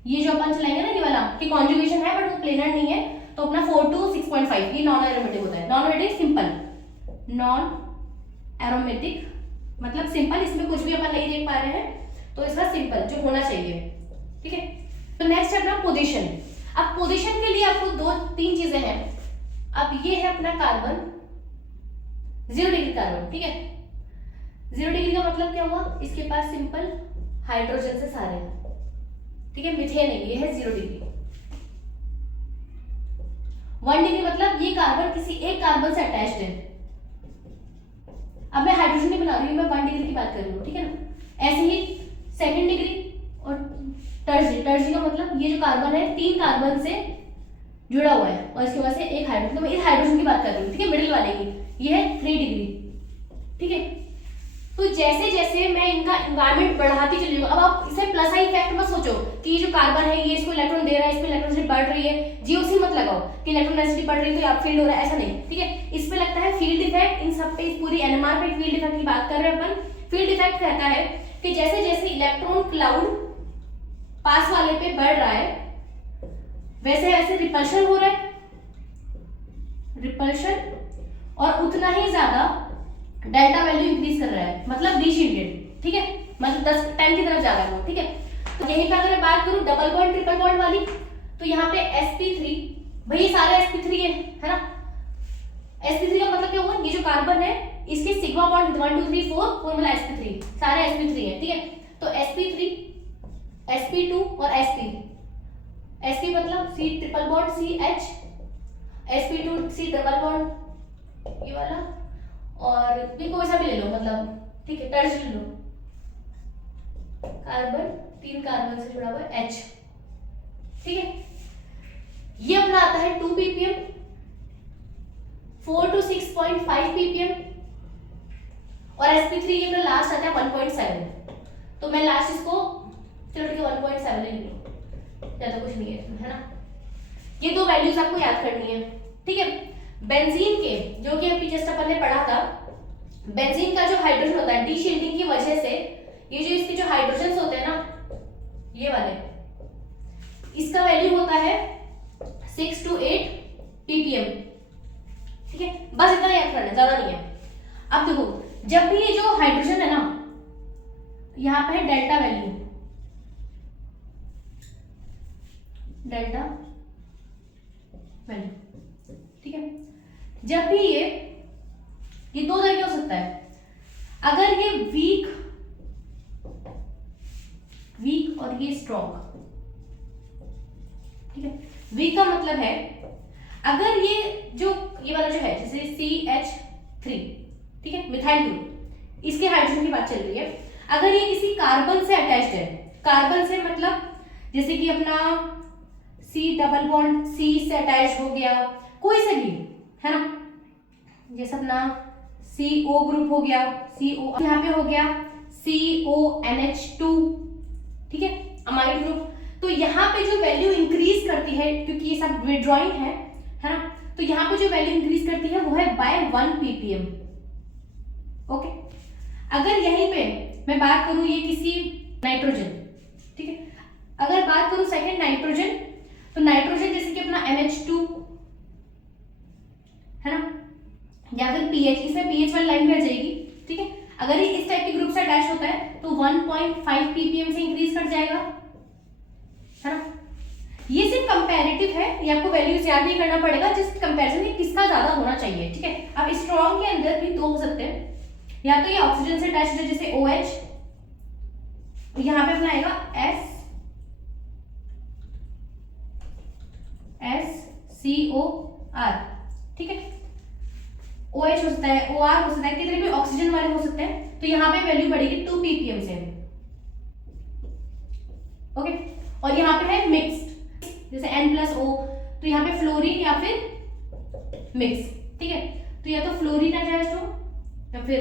ये जो अपन चलाएंगे ना ये वाला कि कॉन्जुगेशन है बट वो प्लेनर नहीं है, तो अपना 4 to 6.5 ये नॉन एरोमेटिक होता है। Non aromatic simple, non aromatic मतलब सिंपल, इसमें कुछ भी अपन नहीं देख पा रहे हैं, तो इसका सिंपल जो होना चाहिए, ठीक है। तो नेक्स्ट है अपना पोजीशन। अब पोजीशन के लिए आपको 2-3 चीजें हैं। अब ये है अपना कार्बन, 0 डिग्री कार्बन, ठीक है। 0 डिग्री का मतलब क्या हुआ, इसके पास सिंपल हाइड्रोजन से सारे हैं, ठीक है, मीथेन है, ये है 0 डिग्री। 1 डिग्री मतलब ये कार्बन किसी एक कार्बन से अटैच्ड है। अब मैं हाइड्रोजन नहीं बना रही हूँ, मैं 1 डिग्री की बात कर रही हूँ, ठीक है ना। ऐसे ही 2nd डिग्री और टर्जी, टर्जी का मतलब ये जो कार्बन है 3 कार्बन से जुड़ा हुआ है और इसके वजह से एक हाइड्रोजन, तो मैं इस हाइड्रोजन की बात कर रही हूँ, ठीक है, मिडिल वाले की। ये है 3 डिग्री, ठीक है। तो जैसे जैसे मैं इनका एनवायरनमेंट बढ़ाती चली जाऊँ, अब आप इसे प्लस आई इफेक्ट मत सोचो कि ये जो कार्बन है ये इसको इलेक्ट्रॉन दे रहा है, इसमें इलेक्ट्रॉन डेंसिटी बढ़ रही है, जीओसी मत लगाओ कि इलेक्ट्रॉन डेंसिटी बढ़ रही है तो आप फील्ड हो रहा है, ऐसा नहीं, ठीक है। इस पे लगता है फील्ड इफेक्ट, इन सब पे, इस पूरी एनएमआर पे फील्ड इफेक्ट की बात कर रहे हैं अपन। फील्ड इफेक्ट कहता है कि जैसे जैसे इलेक्ट्रॉन क्लाउड पास वाले पे बढ़ रहा है वैसे वैसे रिपल्शन हो रहा है, रिपल्शन, और उतना ही ज्यादा डेल्टा वैल्यू इंक्रीज कर रहा है, मतलब डीशील्डेड, ठीक है, मतलब 10 की तरफ जा रहा है वो, ठीक है। तो यहीं पे अगर मैं बात करूं डबल बॉन्ड ट्रिपल बॉन्ड वाली, तो यहाँ पे sp3, भाई ये सारे sp3 है ना। sp3 का मतलब क्या हुआ, ये जो कार्बन है इसके सिग्मा बॉन्ड 1 2 3 4 फॉर्मूला sp3, सारे sp3 है, ठीक है। तो sp3 sp2 और sp मतलब c triple bond CH, sp2 c double bond ये वाला, और भी कोई सा भी ले लो मतलब, ठीक है, टर्ज ले लो, कार्बन 3 कार्बन से जुड़ा हुआ है H, ठीक है। ये अपना आता है 2 ppm, 4 to 6.5 ppm, और sp3 ये अपना लास्ट आता है 1.7, तो मैं लास्ट इसको चलो ठीक है 1.7 ले लूँ, ज्यादा कुछ नहीं है इसमें, है ना। ये दो वैल्यूज आपको याद करनी है, ठीक है। बेंजीन के, जो कि अभी जस्ट अपन ने पढ़ा था, बेंजीन का जो हाइड्रोजन होता है डी शील्डिंग की वजह से, ये जो इसके जो हाइड्रोजन होते हैं ना, ये वाले, इसका वैल्यू होता है 6 to 8 ppm, ठीक है। बस इतना याद करना है, ज्यादा नहीं है। अब देखो, जब भी ये जो हाइड्रोजन है ना, यहां पे है डेल्टा वैल्यू, डेल्टा वैल्यू, ठीक है। जब भी ये दो तरह के हो सकता है, अगर ये वीक और ये स्ट्रॉन्ग, ठीक है। वीक का मतलब है अगर ये वाला जो है, जैसे CH3, ठीक है, मिथाइल ग्रुप, इसके हाइड्रोजन की बात चल रही है, अगर ये किसी कार्बन से अटैच्ड है, कार्बन से मतलब जैसे कि अपना C डबल बॉन्ड C से अटैच हो गया, कोई से भी, है ना, जैसे अपना CO ग्रुप हो गया, CO यहाँ पे हो गया CONH2, ठीक है, अमाइड ग्रुप। तो यहाँ पे जो वैल्यू इंक्रीज करती है, क्योंकि ये सब विड्रॉइंग है ना, तो यहाँ पे जो वैल्यू इंक्रीज करती है वो है बाय 1 ppm, ओके। अगर यहीं पे मैं बात करूं ये किसी नाइट्रोजन, ठीक है, अगर बात करूं सेकंड नाइट्रोजन, तो नाइट्रोजन जैसे कि अपना NH2, है ना, या फिर PH, इसमें PH वाली लाइन भी आ जाएगी, ठीक है। अगर ये इस टाइप के ग्रुप से अटैच होता है तो 1.5 ppm से इंक्रीज कर जाएगा, है ना। ये सिर्फ कंपैरेटिव है, ये आपको वैल्यूज याद नहीं करना पड़ेगा, जिस कंपैरिजन में किसका ज्यादा होना चाहिए, ठीक है। अब स्ट्रॉन्ग के अंदर भी दो हो सकते हैं, या तो ये ऑक्सीजन से अटैच है जैसे OH, यहां पे अपना आएगा SCOR, ठीक है। OH हो सकता है, OR हो सकता है, कितने भी ऑक्सीजन वाले हो सकते हैं, तो यहाँ पे वैल्यू बढ़ेगी 2 ppm से, ओके। और यहाँ पे है मिक्स्ड, जैसे N+O, तो यहाँ पे फ्लोरीन या फिर मिक्स, ठीक है। तो या तो फ्लोरीन अटैच्ड हो या फिर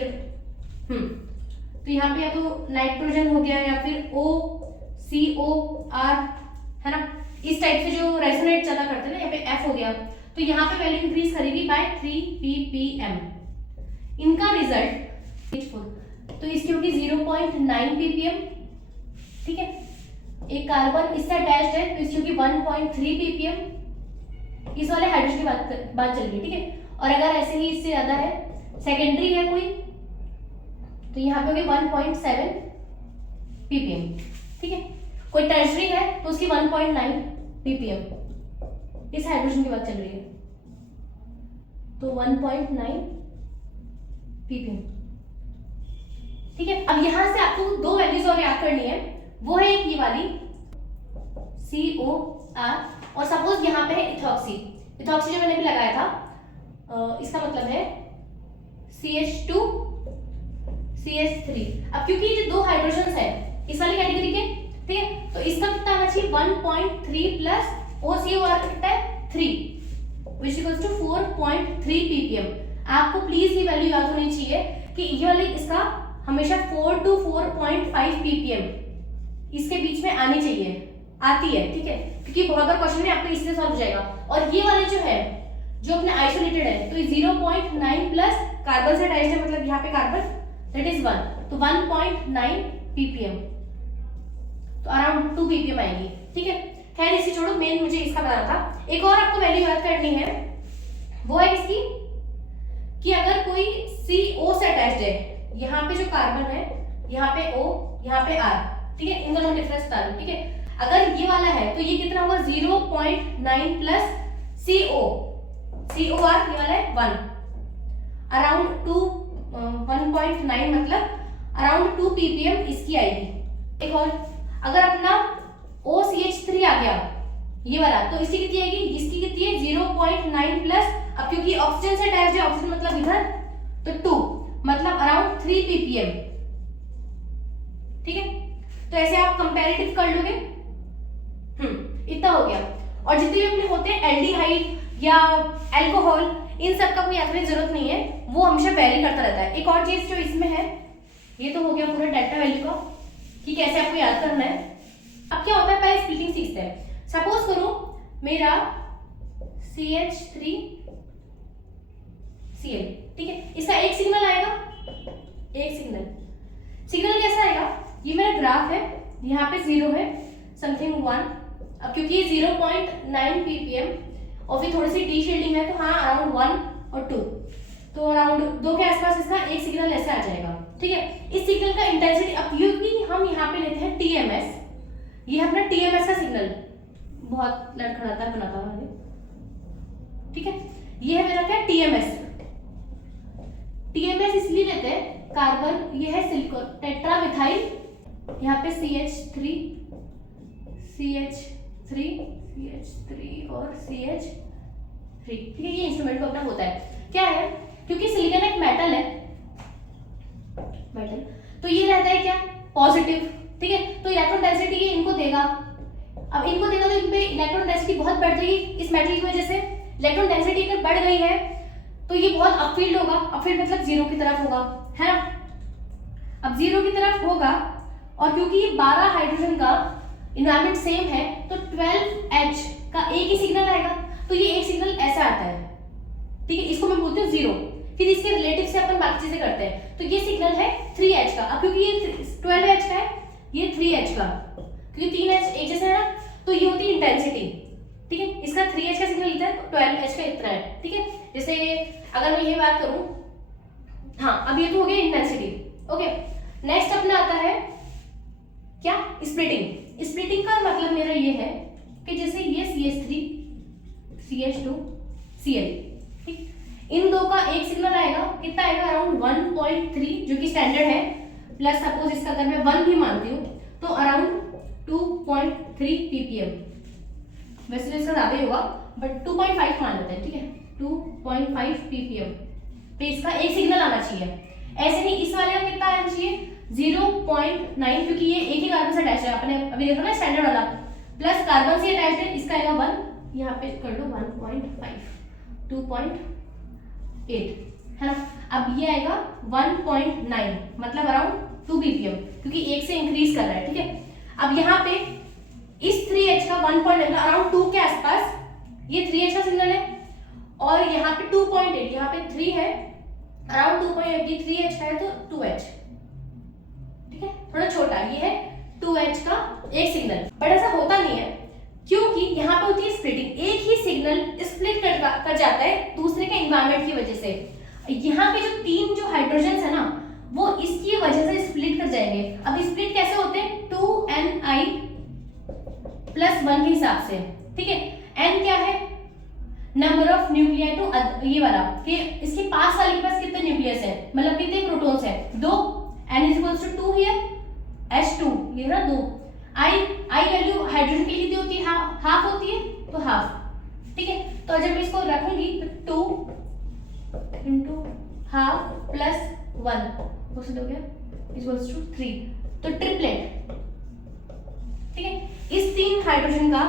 तो यहाँ पे या तो नाइट्रोजन हो गया या फिर OCOR, है ना। इस टाइप से जो रेजोनेट ज्यादा करते हैं ना, यहाँ पे F हो गया, तो यहाँ पे वैल्यू इंक्रीज करेगी बाय 3 ppm। इनका रिजल्ट तो इसकी होगी 0.9 ppm, ठीक है। एक कार्बन इससे अटैच्ड है तो इसकी होगी 1.3 ppm। इस वाले हाइड्रोजन की बात चल रही है, ठीक है। और अगर ऐसे ही इससे ज्यादा है, सेकेंडरी है कोई, तो यहाँ पे होगी 1.7 ppm, ठीक है। कोई टर्शरी है तो उसकी 1.9 ppm। इस हाइड्रोजन की बात चल रही है, तो 1.9 ppm, ठीक है। अब यहां से आपको दो वैल्यूज और याद करनी है, वो है एक ये वाली COR, और सपोज यहाँ पे है इथॉक्सी, इथॉक्सी जो मैंने भी लगाया था, इसका मतलब है CH2 CH3। अब क्योंकि ये जो दो हाइड्रोजन है इस वाली कैटेगरी के, ठीक है, तो इसका कितना आना चाहिए 1.3 प्लस OCOR कितना है 3, which equals to 4.3 ppm। आपको प्लीज ये वैल्यू याद होनी चाहिए कि ये वाली इसका हमेशा 4 to 4.5 ppm इसके बीच में आनी चाहिए, आती है, ठीक है, क्योंकि बहुत बार क्वेश्चन में आपको इससे सॉल्व हो जाएगा। और ये वाले जो है जो अपने आइसोलेटेड है, तो 0.9 प्लस कार्बन से अटैच्ड है, मतलब यहाँ पे कार्बन दैट इज 1, तो 1.9 ppm, तो अराउंड 2 ppm आएगी, ठीक है। खैर इसे छोड़ो, मेन मुझे इसका बताना था। एक और आपको वैल्यू याद करनी है, वो है इसकी कि अगर कोई CO से अटैच्ड है, यहाँ पे जो कार्बन है, यहाँ पे O, यहाँ पे R, ठीक है, इन दोनों में डिफरेंस बता दूं, ठीक है। अगर ये वाला है तो ये कितना होगा 0.9 प्लस COR, ये वाला है 1, अराउंड 1.9 मतलब अराउंड 2 ppm इसकी आएगी। एक और, अगर अपना OCH3 आ गया ये वाला, तो इसकी कितनी आएगी, इसकी कितनी है 0.9 प्लस, अब क्योंकि ऑक्सीजन से अटैच्ड है, ऑक्सीजन मतलब इधर, तो 2 मतलब अराउंड 3 ppm, ठीक है। तो ऐसे आप कंपैरेटिव कर लोगे, इतना हो गया। और जितने भी अपने होते हैं एल्डिहाइड या अल्कोहल, इन सब का कोई याद करने की जरूरत नहीं है, वो हमेशा वेरी करता रहता है। एक और चीज जो इसमें है, ये तो हो गया पूरा डेल्टा वैल्यू का कि कैसे आपको याद करना है। अब क्या होता है, पहले स्प्लिटिंग सीखते हैं। सपोज करो मेरा CH3Cl, ठीक है, इसका एक सिग्नल आएगा, एक सिग्नल कैसा आएगा, ये मेरा ग्राफ है, यहाँ पे 0 है, समथिंग 1, अब क्योंकि ये 0.9 ppm और फिर थोड़ी सी डी शील्डिंग है तो हाँ अराउंड 1 और 2, तो अराउंड 2 के आसपास इसका एक सिग्नल ऐसे आ जाएगा, ठीक है। इस सिग्नल का इंटेंसिटी, अब क्योंकि हम यहाँ पे लेते हैं TMS, ये अपना TMS का सिग्नल, बहुत लड़खड़ाता है बनाता हुआ, ठीक है, ये है मेरा क्या TMS इसलिए लेते हैं, कार्बन ये है सिलिकॉन टेट्रामिथाइल, यहाँ पे CH3 और CH3, ठीक है, ये इंस्ट्रूमेंट को अपना होता है, क्या है, क्योंकि सिलिकॉन एक मेटल है, तो ये रहता है क्या, पॉजिटिव, ठीक है, तो इलेक्ट्रॉन डेंसिटी ये इनको देगा, अब इनको देगा तो इन पे इलेक्ट्रॉन डेंसिटी बहुत बढ़ जाएगी, इस मेटल की वजह से इलेक्ट्रॉन डेंसिटी अगर बढ़ गई है तो ये बहुत अपफील्ड होगा, अपफील्ड मतलब 0 की तरफ होगा, है ना, अब 0 की तरफ होगा, और क्योंकि ये 12 हाइड्रोजन का एनवायरनमेंट सेम है तो 12H का एक ही सिग्नल आएगा, तो ये एक सिग्नल ऐसा आता है, ठीक है, इसको मैं बोलती हूँ 0, फिर इसके रिलेटिव से अपन बाकी चीजें करते हैं, तो ये सिग्नल है 3H का, अब क्योंकि ये 12H का है, ये 3H का, क्योंकि 3H एक जैसे है ना, तो ये होती है इंटेंसिटी, ठीक है, इसका 3H का सिग्नल इतना है, 12H का इतना है, ठीक है, जैसे अगर मैं ये बात करूं, हाँ अब ये तो हो गया इंटेंसिटी, ओके। नेक्स्ट अपना आता है क्या, स्प्लिटिंग। स्प्लिटिंग का मतलब मेरा ये है कि जैसे ये CH3 CH2 Cl, ठीक, इन दो का एक सिग्नल आएगा, कितना आएगा, अराउंड 1.3 जो कि स्टैंडर्ड है, प्लस सपोज इसका अगर मैं 1 भी मानती हूँ तो अराउंड 2.3 ppm, वैसे तो इसका ज्यादा ही होगा बट 2.5 मान लेते हैं, ठीक है, 2.5 ppm पे इसका एक सिग्नल आना चाहिए। ऐसे ही इस वाले का कितना आना चाहिए, 0.9, क्योंकि ये एक ही कार्बन से अटैच है, आपने अभी देखा ना स्टैंडर्ड वाला, प्लस कार्बन से अटैच है, इसका आएगा 1, यहाँ पे कर लो 1.5, 2.8, है ना, अब ये आएगा 1.9 मतलब अराउंड 2 ppm, क्योंकि एक से इंक्रीज कर रहा है, ठीक है। अब यहाँ पे इस 3H का 1.9 अराउंड 2 के आसपास ये 3H का सिग्नल है, और यहाँ पे 2.8, यहाँ पे 3 है, अराउंड 2.8, ये 3H का है तो 2H, ठीक है, थोड़ा छोटा, ये है 2H का एक सिग्नल, बट ऐसा होता नहीं है क्योंकि यहाँ पे होती है स्प्लिटिंग, एक ही सिग्नल स्प्लिट कर जाता है दूसरे के एनवायरनमेंट की वजह से। यहाँ पे जो 3 जो हाइड्रोजन है ना वो इसकी वजह से स्प्लिट कर जाएंगे। अब स्प्लिट कैसे होते हैं, 2Ni+1 के हिसाब से, ठीक है, N क्या है, नंबर ऑफ न्यूक्लियाई टू ये वाला कि इसके पास वाले के पास कितने न्यूक्लियस है, मतलब कितने प्रोटॉन्स है, 2, N=2 हियर, H2 ये ना 2, I वैल्यू हाइड्रोजन के लिए कितनी होती है, हाफ होती है, तो हाफ, ठीक है, तो जब मैं इसको रखूंगी तो 2 × हाफ +1 हो गया =3, तो ट्रिपलेट, ठीक है, इस 3 हाइड्रोजन का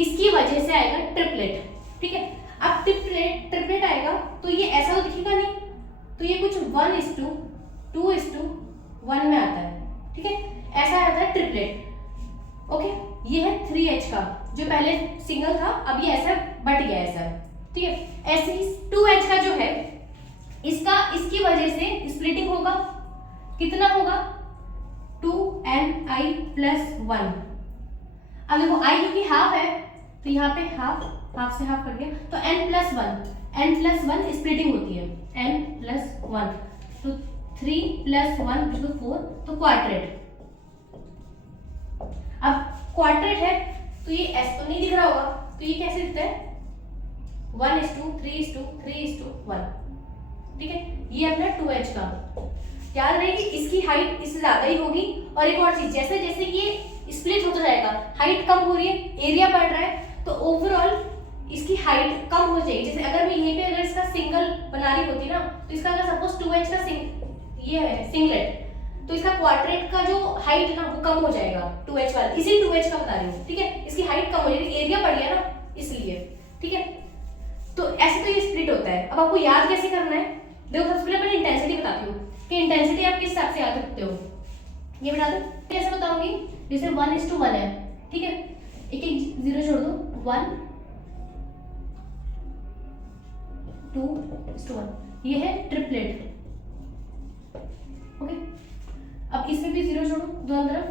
इसकी वजह से आएगा ट्रिपलेट, ठीक है। अब ट्रिपलेट आएगा तो ये ऐसा तो दिखेगा नहीं, तो ये कुछ 1:2:1 में आता है, ठीक है, ऐसा आता है ट्रिपलेट, ओके। ये है 3H का, जो पहले सिंगल था अब ये ऐसा बट गया ऐसा, ठीक है। ऐसे ही 2H का जो है इसकी वजह से स्प्लिटिंग होगा, कितना होगा, 2Ni+1, अब देखो I क्योंकि हाफ है तो यहाँ पे हाफ से हाफ कट गया, तो n+1 स्प्लिटिंग होती है, n+1, तो 3+1 = 4, तो क्वाड्रेट। अब क्वाड्रेट है तो ये S तो नहीं दिख रहा होगा, तो ये कैसे दिखता है, 1:3:3:1, ठीक है, ये अपना 2H का। याद रहेगी इसकी हाइट इससे ज्यादा ही होगी, और एक और चीज, जैसे जैसे ये स्प्लिट होता जाएगा, हाइट कम हो रही है, एरिया बढ़ रहा है, तो ओवरऑल इसकी हाइट कम हो जाएगी। जैसे अगर मैं यहीं पे अगर इसका सिंगल बना रही होती ना, तो इसका अगर सपोज 2H का ये है सिंगलेट, तो इसका क्वाड्रेट का जो हाइट ना वो कम हो जाएगा, 2H वाला, इसी 2H का बता रही हूँ, ठीक है, इसकी हाइट कम हो जाएगी, एरिया बढ़ गया ना इसलिए, ठीक है। तो ऐसे तो ये स्प्लिट होता है। अब आपको याद कैसे करना है, देखो सबसे पहले मैं इंटेंसिटी बताती हूँ कि इंटेंसिटी आप किस हिसाब से याद रखते हो, ये बता दो। कैसे बताऊंगी, जैसे 1:1 है, ठीक है, एक एक जीरो छोड़ दो, 1 2:1, ये है ट्रिपलेट। ओके, अब इसमें भी जीरो छोड़ो दोनों तरफ,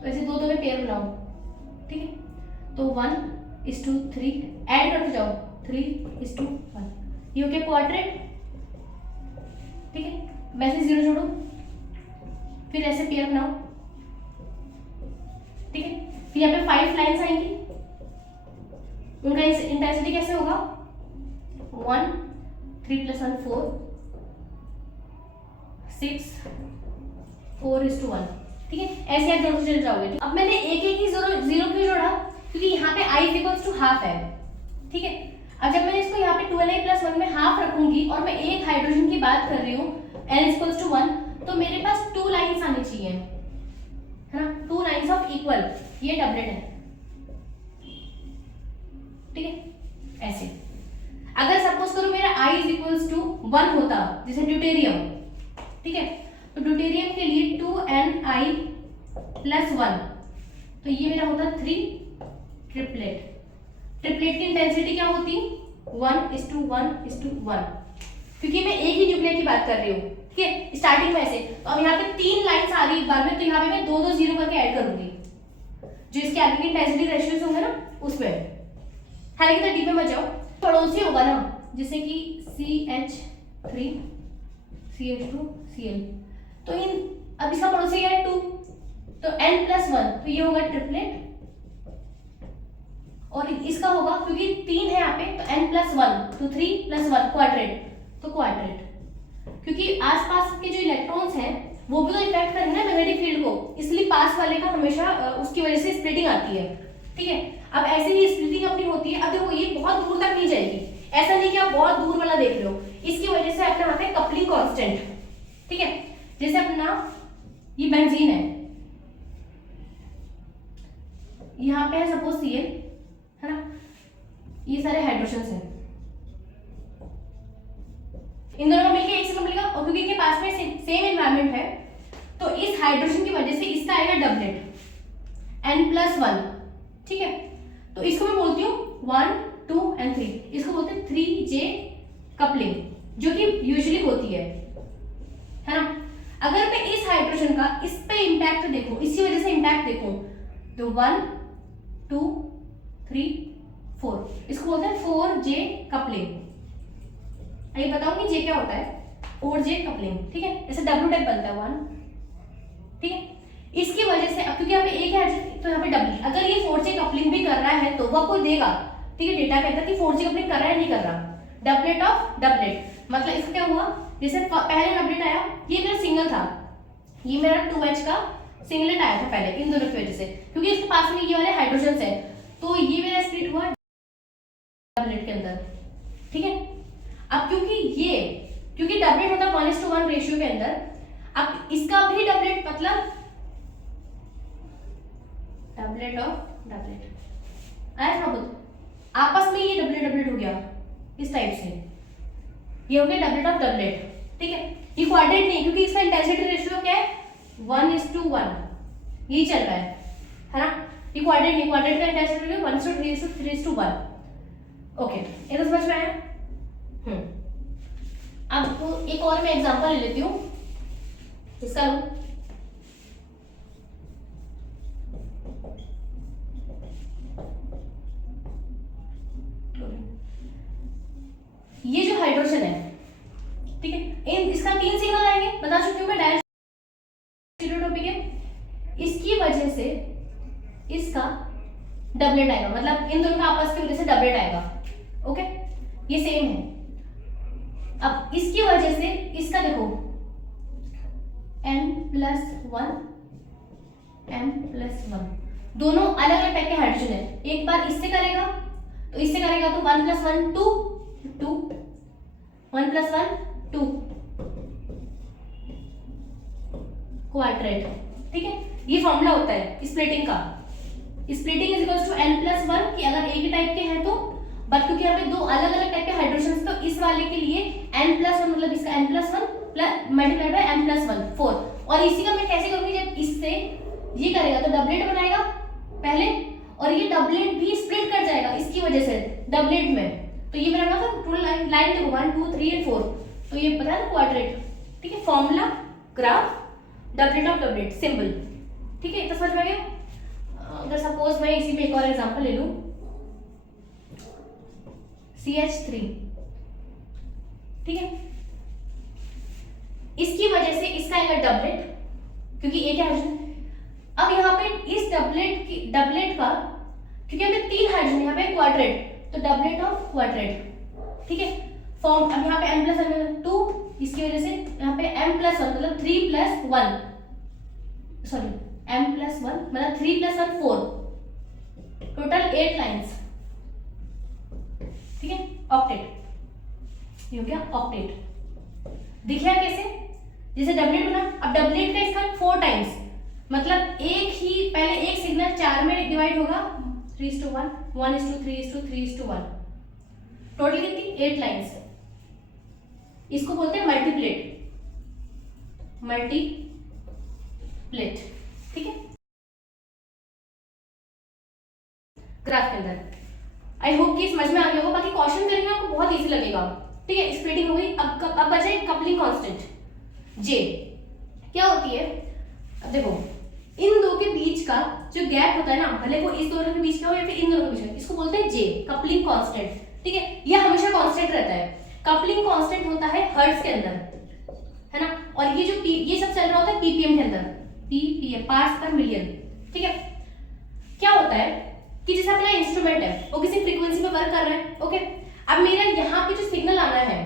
तो ऐसे दो में पेयर बनाओ, ठीक है। तो 1:3 ऐड करते जाओ, 3:1, ये हो गया क्वाड्रेट, ठीक है। वैसे जीरो छोड़ो, फिर ऐसे पेयर बनाओ, ठीक है। फिर यहाँ पे 5 लाइन्स आएंगी, उनका इंटेंसिटी कैसे होगा, 1 3 + 1 4 6 4:1, ठीक है। ऐसे आप जोड़ते चले जाओगे। अब मैंने एक एक ही जीरो क्यों जोड़ा, क्योंकि यहाँ पे i = ½ है, ठीक है। अब जब मैंने इसको यहाँ पे 2ni + 1 में हाफ रखूंगी और मैं एक हाइड्रोजन की बात कर रही हूँ, n = 1, तो मेरे पास 2 लाइन्स आनी चाहिए, है ना, 2 लाइन्स ऑफ इक्वल, ये डबलेट है, ठीक है। ऐसे अगर सपोज करो मेरा i = 1 होता, जैसे ड्यूटेरियम, ठीक है, तो ड्यूटेरियम के लिए 2ni + 1, तो ये मेरा होता 3 ट्रिपलेट। ट्रिपलेट की इंटेंसिटी क्या होती, 1:1:1, क्योंकि मैं एक ही न्यूक्लियर की बात कर रही हूँ, ठीक है, स्टार्टिंग में ऐसे। तो अब यहाँ पे 3 लाइन्स आ रही है एक बार में, तो यहाँ पे मैं 2 2 जीरो करके ऐड करूंगी, जो इसके आगे की इंटेंसिटी रेशियोज होंगे ना उसमें। हालांकि तो डी पे मत जाओ, पड़ोसी होगा ना, जैसे कि CH3 CH2 Cl, तो अब इसका पड़ोसी क्या है, 2, तो n + 1, तो ये होगा ट्रिपलेट, और इसका होगा क्योंकि 3 है यहाँ पे, तो n + 1, तो 3 + 1 क्वाड्रेट, तो क्वाड्रेट, क्योंकि आसपास के जो इलेक्ट्रॉन्स हैं वो भी तो इफेक्ट करेंगे ना मैग्नेटिक फील्ड को, इसलिए पास वाले का हमेशा उसकी वजह से स्प्लिटिंग आती है, ठीक है। अब ऐसे ही स्प्लिटिंग अपनी होती है। अब देखो ये बहुत दूर तक नहीं जाएगी, ऐसा नहीं कि आप बहुत दूर वाला देख रहे हो, इसकी वजह से अपने यहाँ पे कपलिंग कांस्टेंट, ठीक है। जैसे अपना ये बेंजीन है, यहाँ पे है सपोज Cl, है ना, ये सारे हाइड्रोजन्स हैं, इन दोनों का मिलकर एक सिंगल मिलेगा, और क्योंकि इनके पास में सेम एनवायरनमेंट है, तो इस हाइड्रोजन की वजह से इसका आएगा डबलेट, n + 1, ठीक है। तो इसको मैं बोलती हूँ 1 2 और 3, इसको बोलते हैं 3J कपलिंग, जो कि यूजुअली होती है ना। अगर मैं इस हाइड्रोजन का इस पे इंपैक्ट देखूं, इसी वजह से इंपैक्ट देखूं, तो 1 2 3 4, इसको बोलते हैं 4J कपलिंग। आइए बताऊंगी जे क्या होता है, 4J कपलिंग, ठीक है। जैसे W टाइप बनता है 1, ठीक है। इसकी वजह से अब क्योंकि यहाँ पे एक है तो यहाँ पे डबल, अगर ये 4J कपलिंग भी कर रहा है तो वो आपको देगा, ठीक है, डेटा कहता है कि 4J कपलिंग कर रहा है नहीं कर रहा, डबलेट ऑफ डबलेट, मतलब इसका क्या हुआ, जैसे पहले डबलेट आया, ये मेरा सिंगल था, ये मेरा 2H का सिंगलेट आया था पहले, इन दोनों की वजह से, क्योंकि इसके पास में ये वाले हाइड्रोजन है, तो ये मेरा स्प्लिट हुआ डबलेट के अंदर, ठीक है। अब क्योंकि डबलेट होता है 1:1 रेशियो के अंदर, अब इसका भी डबलेट, मतलब डबलेट ऑफ डबलेट आया था खुद, आपस में ये डबलेट हो गया इस टाइप से, ये हो गया डबलेट ऑफ डबलेट, ठीक है। ये क्वाड्रेट नहीं, क्योंकि इसका इंटेंसिटी रेशियो क्या है, 1:1, यही चल रहा है ना। ये क्वाड्रेट नहीं, क्वाड्रेट का इंटेंसिटी रेशियो 1:3:1, ओके, ये तो समझ में आया। अब एक और मैं एग्जांपल ले लेती हूँ इसका, लो ये जो हाइड्रोजन है, ठीक है, इसका 3 सिग्नल आएंगे, बता चुकी हूँ मैं, डायरेक्ट स्टीरियोटॉपिक है, इसकी वजह से इसका डबलेट आएगा, मतलब इन दोनों का आपस की वजह से डबलेट आएगा, ओके, ये सेम है। अब इसकी वजह से इसका देखो n + 1 m + 1, दोनों अलग अलग टाइप के हाइड्रोजन है, एक बार इससे करेगा तो इससे करेगा तो 1 + 1 2 2 1 + 1 2 क्वाड्रेट, ठीक है। ये फॉर्मूला होता है स्प्लिटिंग का, स्प्लिटिंग = n + 1, कि अगर एक टाइप के हैं तो, बट क्योंकि यहाँ पे दो अलग अलग टाइप के हाइड्रोजन, तो इस वाले के लिए n + 1, मतलब इसका n + 1 × m + 1 4, और इसी का मैं कैसे करूंगी, जब इससे ये करेगा तो डबलेट बनाएगा पहले, और ये डबलेट भी स्प्लिट कर जाएगा इसकी वजह से डबलेट में। तो ये मेरा मतलब लाइन देखो 1 2 3 और 4, तो ये पता है ना क्वाड्रेट, ठीक है। Formula graph doublet of doublet symbol, ठीक है। तो समझ में आ गया। अगर सपोज मैं इसी में एक और एग्जांपल ले लूं, CH3, ठीक है। इसकी वजह से इसका आएगा डबलेट, क्योंकि एक हाइड्रोजन। अब यहाँ पे इस डबलेट का क्योंकि हमें 3 हाइड्रोजन, यहाँ पे क्वाड्रेट, तो डबलेट ऑफ क्वाड्रेट, ठीक है। फॉर्म अब यहाँ पे m प्लस 2, इसकी वजह से यहाँ पे m प्लस 1 मतलब 3 प्लस 1, सॉरी m प्लस 1 मतलब 3 प्लस 1 4, टोटल 8 लाइंस, ठीक है। ऑक्टेट, ये हो गया ऑक्टेट। दिखा कैसे, जैसे डबलेट बना। अब डबलेट का इसका 4 टाइम्स, मतलब एक ही पहले एक सिग्नल 4 में डिवाइड होगा 3:1, 1:3:3:1, टोटल कितनी 8 लाइंस। इसको बोलते हैं मल्टीप्लेट, मल्टीप्लेट, ठीक है। ग्राफ के अंदर आई होप कि समझ में आ गया होगा। बाकी क्वेश्चन करेंगे आपको बहुत इजी लगेगा, ठीक है। स्प्लिटिंग हो गई। अब बचा है कपलिंग कांस्टेंट जे। क्या होती है, अब देखो इन दो के बीच का जो गैप होता है ना, भले वो इस दोनों के बीच का हो या फिर इन दोनों के बीच का, इसको बोलते हैं जे, कपलिंग कांस्टेंट, ठीक है। ये हमेशा कांस्टेंट रहता है। कपलिंग कांस्टेंट होता है हर्ट्ज के अंदर, है ना। और ये जो ये सब चल रहा होता है पीपीएम के अंदर, पीपीएम पार्ट्स पर मिलियन, ठीक है। क्या होता है कि जैसे अपना इंस्ट्रूमेंट है वो किसी फ्रीक्वेंसी पे वर्क कर रहा है, ओके। अब मेरा यहाँ पे जो सिग्नल आना है,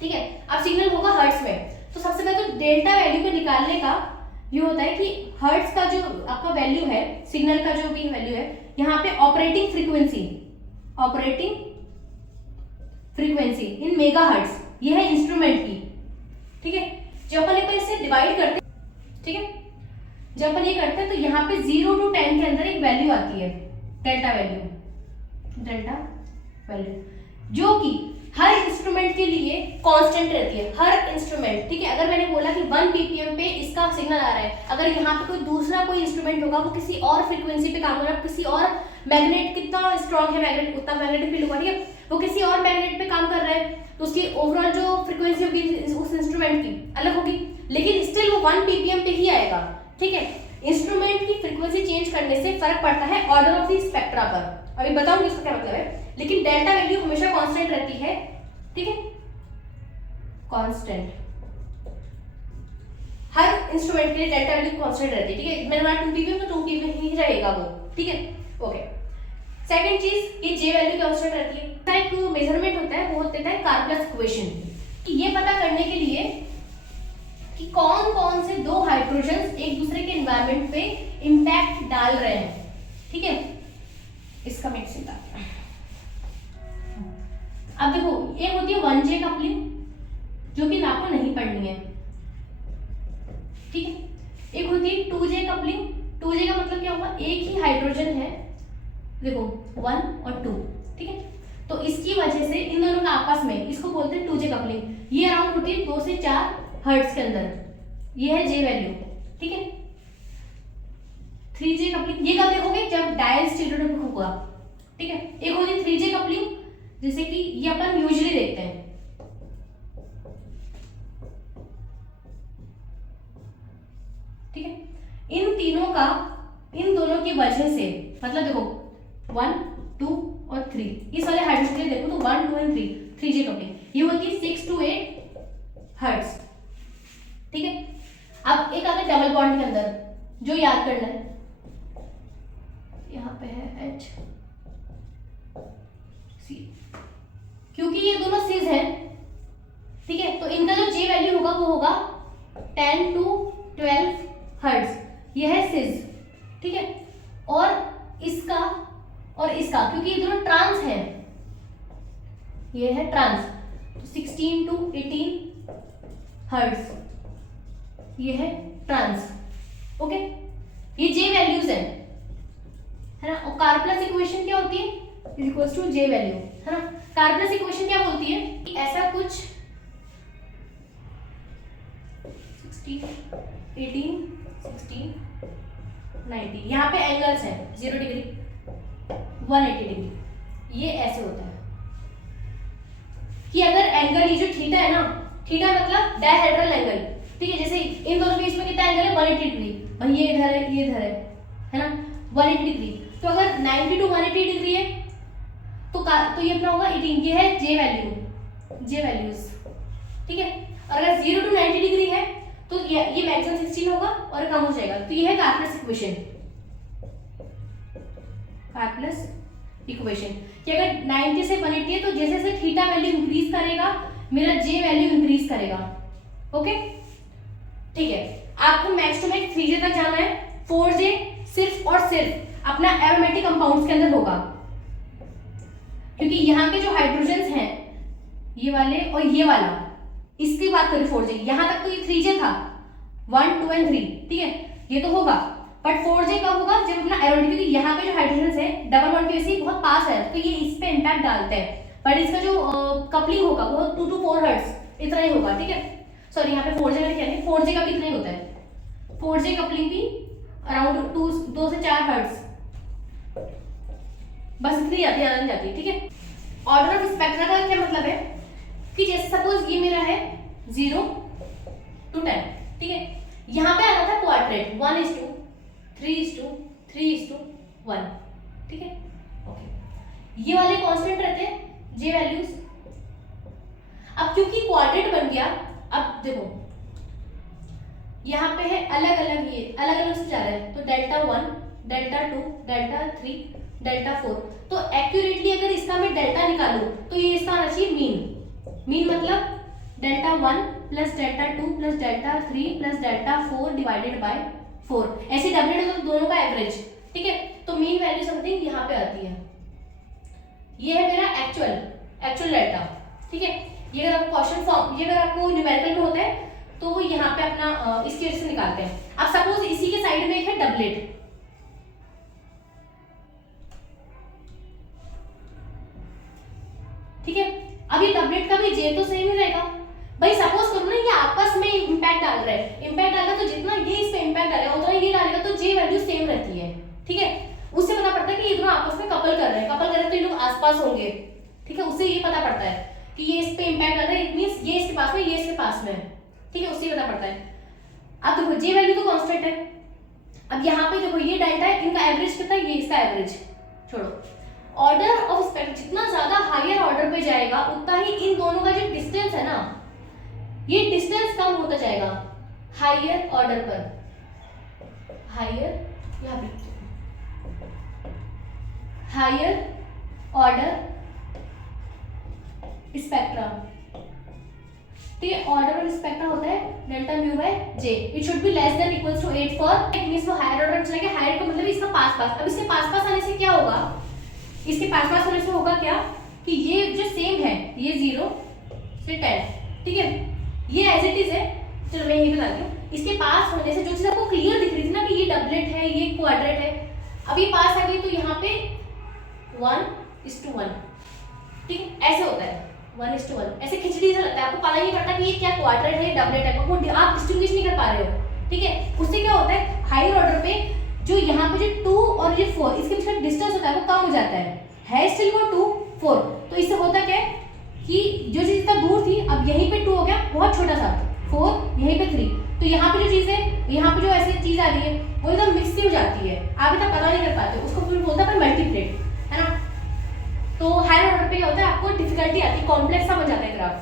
ठीक है, अब सिग्नल होगा हर्ट्ज में, तो सबसे पहले तो डेल्टा वैल्यू को निकालने का ये होता है कि हर्ट्ज का जो आपका वैल्यू है, सिग्नल का जो भी वैल्यू है, यहाँ पे ऑपरेटिंग फ्रीक्वेंसी इन मेगाहर्ट्ज, ये है इंस्ट्रूमेंट की, ठीक है। जब अपन इसे डिवाइड करते हैं, ठीक है, जब अपन ये करते हैं तो यहाँ पे 0 to 10 के अंदर एक वैल्यू आती है, डेल्टा वैल्यू, जो कि हर इंस्ट्रूमेंट के लिए कांस्टेंट रहती है, हर इंस्ट्रूमेंट, ठीक है। अगर मैंने बोला कि 1 ppm पे इसका सिग्नल आ रहा है, अगर यहाँ पे कोई इंस्ट्रूमेंट होगा वो किसी और फ्रीक्वेंसी पे काम कर रहा है, किसी और मैग्नेट, कितना स्ट्रांग है मैग्नेट उतना मैग्नेटिक फील्ड होगा, ठीक है, वो किसी और मैग्नेट पे काम कर रहा है, तो उसकी ओवरऑल जो फ्रीक्वेंसी होगी उस इंस्ट्रूमेंट की अलग होगी, लेकिन स्टिल वो 1 ppm पे ही आएगा, ठीक है। इंस्ट्रूमेंट की फ्रीक्वेंसी चेंज करने से फर्क पड़ता है ऑर्डर ऑफ द स्पेक्ट्रा पर, अभी बताऊंगी इसका क्या मतलब है, लेकिन डेल्टा वैल्यू हमेशा कांस्टेंट रहती है, ठीक है, कांस्टेंट। हर इंस्ट्रूमेंट के लिए डेल्टा वैल्यू कांस्टेंट रहती है, ठीक है। मैंने बोला 2 ppm तो 2 ppm ही रहेगा वो, ठीक है, ओके। सेकंड चीज, ये जे वैल्यू कांस्टेंट रहती है। एक मेजरमेंट होता है, वो होता है कार्पलस इक्वेशन, कि ये पता करने के लिए कि कौन कौन से दो हाइड्रोजन्स एक दूसरे के एनवायरनमेंट पे इंपैक्ट डाल रहे हैं, ठीक है। इसका मिक्स होता है। अब देखो एक होती है 1J कपलिंग, जो कि आपको नहीं पढ़नी है, ठीक है। एक होती है 2J कपलिंग। 2J का मतलब क्या हुआ, एक ही हाइड्रोजन है, देखो 1 और 2, ठीक है, तो इसकी वजह से इन दोनों का आपस में, इसको बोलते हैं 2J कपलिंग। ये अराउंड होती है 2 से 4 हर्ट्ज के अंदर, ये है J वैल्यू, ठीक है। 3J कपलिंग ये कब देखोगे, जब डायल स्टीरियोटाइप होगा, ठीक है। एक होती है 3J कपलिंग, जैसे कि ये अपन यूजुअली देखते हैं, ठीक है। इन दोनों की वजह से, मतलब देखो 1 2 और 3, इस वाले हाइड्रोजन के लिए देखो तो 1 2 और 3 3J कपलिंग, ये होती है 6 to 8 हर्ट्ज, ठीक है। अब एक आता है डबल बॉन्ड के अंदर, जो याद करना है, यहाँ पे है H C, क्योंकि ये दोनों सिज हैं, ठीक है, तो इनका जो J वैल्यू होगा वो होगा 10 to 12 हर्ट्ज, ये है सिज, ठीक है। और इसका क्योंकि ये दोनों ट्रांस हैं, ये है ट्रांस, तो 16 to 18 हर्ट्ज, ये है ट्रांस, ओके। ये J वैल्यूज हैं, है ना। और कार्पलस इक्वेशन क्या होती है, is equals to J value, है ना। कार्पलस इक्वेशन क्या बोलती है कि ऐसा कुछ 16 18 16 90, यहाँ पे एंगल्स है 0 डिग्री 180 डिग्री, ये ऐसे होता है कि अगर एंगल ये जो थीटा है ना, थीटा मतलब डायहेड्रल एंगल, ठीक है, जैसे इन दोनों के बीच में कितना एंगल है 180 डिग्री, भाई ये इधर है ये इधर है ना 180 डिग्री, तो अगर 90 टू 180 डिग्री है तो ये अपना होगा 18, ये है जे वैल्यूज, ठीक है, और अगर 0 टू 90 डिग्री है तो ये मैक्सिमम 16 होगा और कम हो जाएगा, तो ये है कार्पलस इक्वेशन, कार्पलस इक्वेशन कि अगर 90 से 180 है तो जैसे जैसे थीटा वैल्यू इंक्रीज करेगा मेरा जे वैल्यू इंक्रीज करेगा, ओके, ठीक है। आपको मैक्स टू मैक्स 3J तक जाना है, 4J सिर्फ और सिर्फ अपना एरोमेटिक कंपाउंड्स के अंदर होगा, क्योंकि यहाँ के जो हाइड्रोजन्स हैं ये वाले और ये वाला, इसकी बात करें 4J, यहाँ तक तो ये 3J था 1 2 एंड 3, ठीक है, ये तो होगा, बट 4J कब होगा जब अपना एरोमेटिक, क्योंकि यहाँ पे जो हाइड्रोजन्स है डबल बॉन्ड के वैसे ही बहुत पास है तो ये इस पे इंपैक्ट डालते हैं, बट इसका जो कपलिंग होगा वो 2 to 4 हर्ट्ज इतना ही होगा, ठीक है, सॉरी यहाँ पे 4J का क्या नहीं, 4J का भी इतना ही होता है, 4J कपलिंग भी अराउंड 2 से 4 हर्ट्ज, बस इतनी आती है, जाती है, ठीक है। ऑर्डर ऑफ स्पेक्ट्रा का क्या मतलब है कि जैसे सपोज ये मेरा है 0 to 10, ठीक है, यहाँ पे आना था क्वाड्रेट 1:2 3:2 3:1, ठीक है, ओके, ये वाले कांस्टेंट रहते हैं जे वैल्यूज। अब क्योंकि क्वाड्रेट बन गया, अब देखो यहाँ पे है अलग अलग से जा रहे हैं, तो डेल्टा 1 डेल्टा 2 डेल्टा 3 डेल्टा 4, तो एक्यूरेटली अगर इसका मैं डेल्टा निकालूं तो ये इसका आना चाहिए मीन मतलब delta 1 plus delta 2 plus delta 3 plus delta 4 divided by 4, ऐसे डबलेट होता है दोनों का एवरेज, ठीक है, तो मीन वैल्यू समथिंग यहाँ पे आती है, ये है मेरा एक्चुअल डेल्टा, ठीक है, ये अगर आपको क्वेश्चन फॉर्म, ये अगर आपको न्यूमेरिकल में होता है तो वो यहाँ पे अपना इसकी वजह से निकालते हैं। अब सपोज इसी के साइड में एक है डबलेट, ठीक है, अब ये डबलेट का भी जे तो सेम ही रहेगा, भाई सपोज करो ना ये आपस में इंपैक्ट डाल रहा है, तो जितना ये इस पे इंपैक्ट डालेगा उतना ये डालेगा, तो जे वैल्यू सेम रहती है, ठीक है, उससे पता पड़ता है कि ये दोनों आपस में कपल कर रहे हैं तो ये लोग आसपास होंगे, ठीक है, उससे ये पता पड़ता है कि ये इस पे इंपैक्ट डाल रहा है, इट मींस ये इसके पास में ये इसके पास में है, ठीक है, उससे पता पड़ता है। अब देखो जे वैल्यू तो कांस्टेंट है, अब यहाँ पे देखो ये डेल्टा है, इनका एवरेज कितना है, ये इसका एवरेज छोड़ो, ऑर्डर ऑफ स्पेक्ट्रम जितना ज्यादा हायर ऑर्डर पे जाएगा उतना ही इन दोनों का जो डिस्टेंस है ना, ये डिस्टेंस कम होता जाएगा हायर ऑर्डर पर, हायर ऑर्डर स्पेक्ट्रा, तो ये ऑर्डर ऑफ स्पेक्ट्रा होता है delta mu by J, it should be less than equals to 8 for, it means वो हायर ऑर्डर चला गया, हायर का मतलब इसका पास, अब इसके पास आने से क्या होगा, इसके पास होने से होगा क्या कि ये जो सेम है ये 0 से 10, ठीक है, ये एज इट इज है, चलो मैं ये बताती हूँ, इसके पास होने से जो चीज आपको क्लियर दिख रही थी ना कि ये डबलेट है ये क्वाड्रेट है, अब ये पास आ गई तो यहाँ पे 1:1, ठीक है, ऐसे होता है 1:1, ऐसे खिचड़ी सा लगता है, आपको पता ही नहीं पड़ता कि ये क्या क्वाड्रेट है डबलेट है, वो आप डिस्टिंग्विश नहीं कर पा रहे हो, ठीक है, उससे क्या होता है हायर ऑर्डर पे जो यहाँ पे जो 2 और ये 4 इसके बीच का डिस्टेंस होता है वो कम हो जाता है स्टिल वो 2 4, तो इससे होता क्या है कि जो चीज इतना दूर थी अब यहीं पे 2 हो गया बहुत छोटा सा 4, यहीं पे 3, तो यहाँ पे जो चीज है यहाँ पे जो ऐसी चीज आ रही है वो एकदम मिक्स हो जाती है, आप इतना पता नहीं कर पाते, उसको फिर बोलता है मल्टीप्लेट, है ना, तो हायर ऑर्डर पे क्या होता है आपको डिफिकल्टी आती है, कॉम्प्लेक्स सा बन जाता है ग्राफ।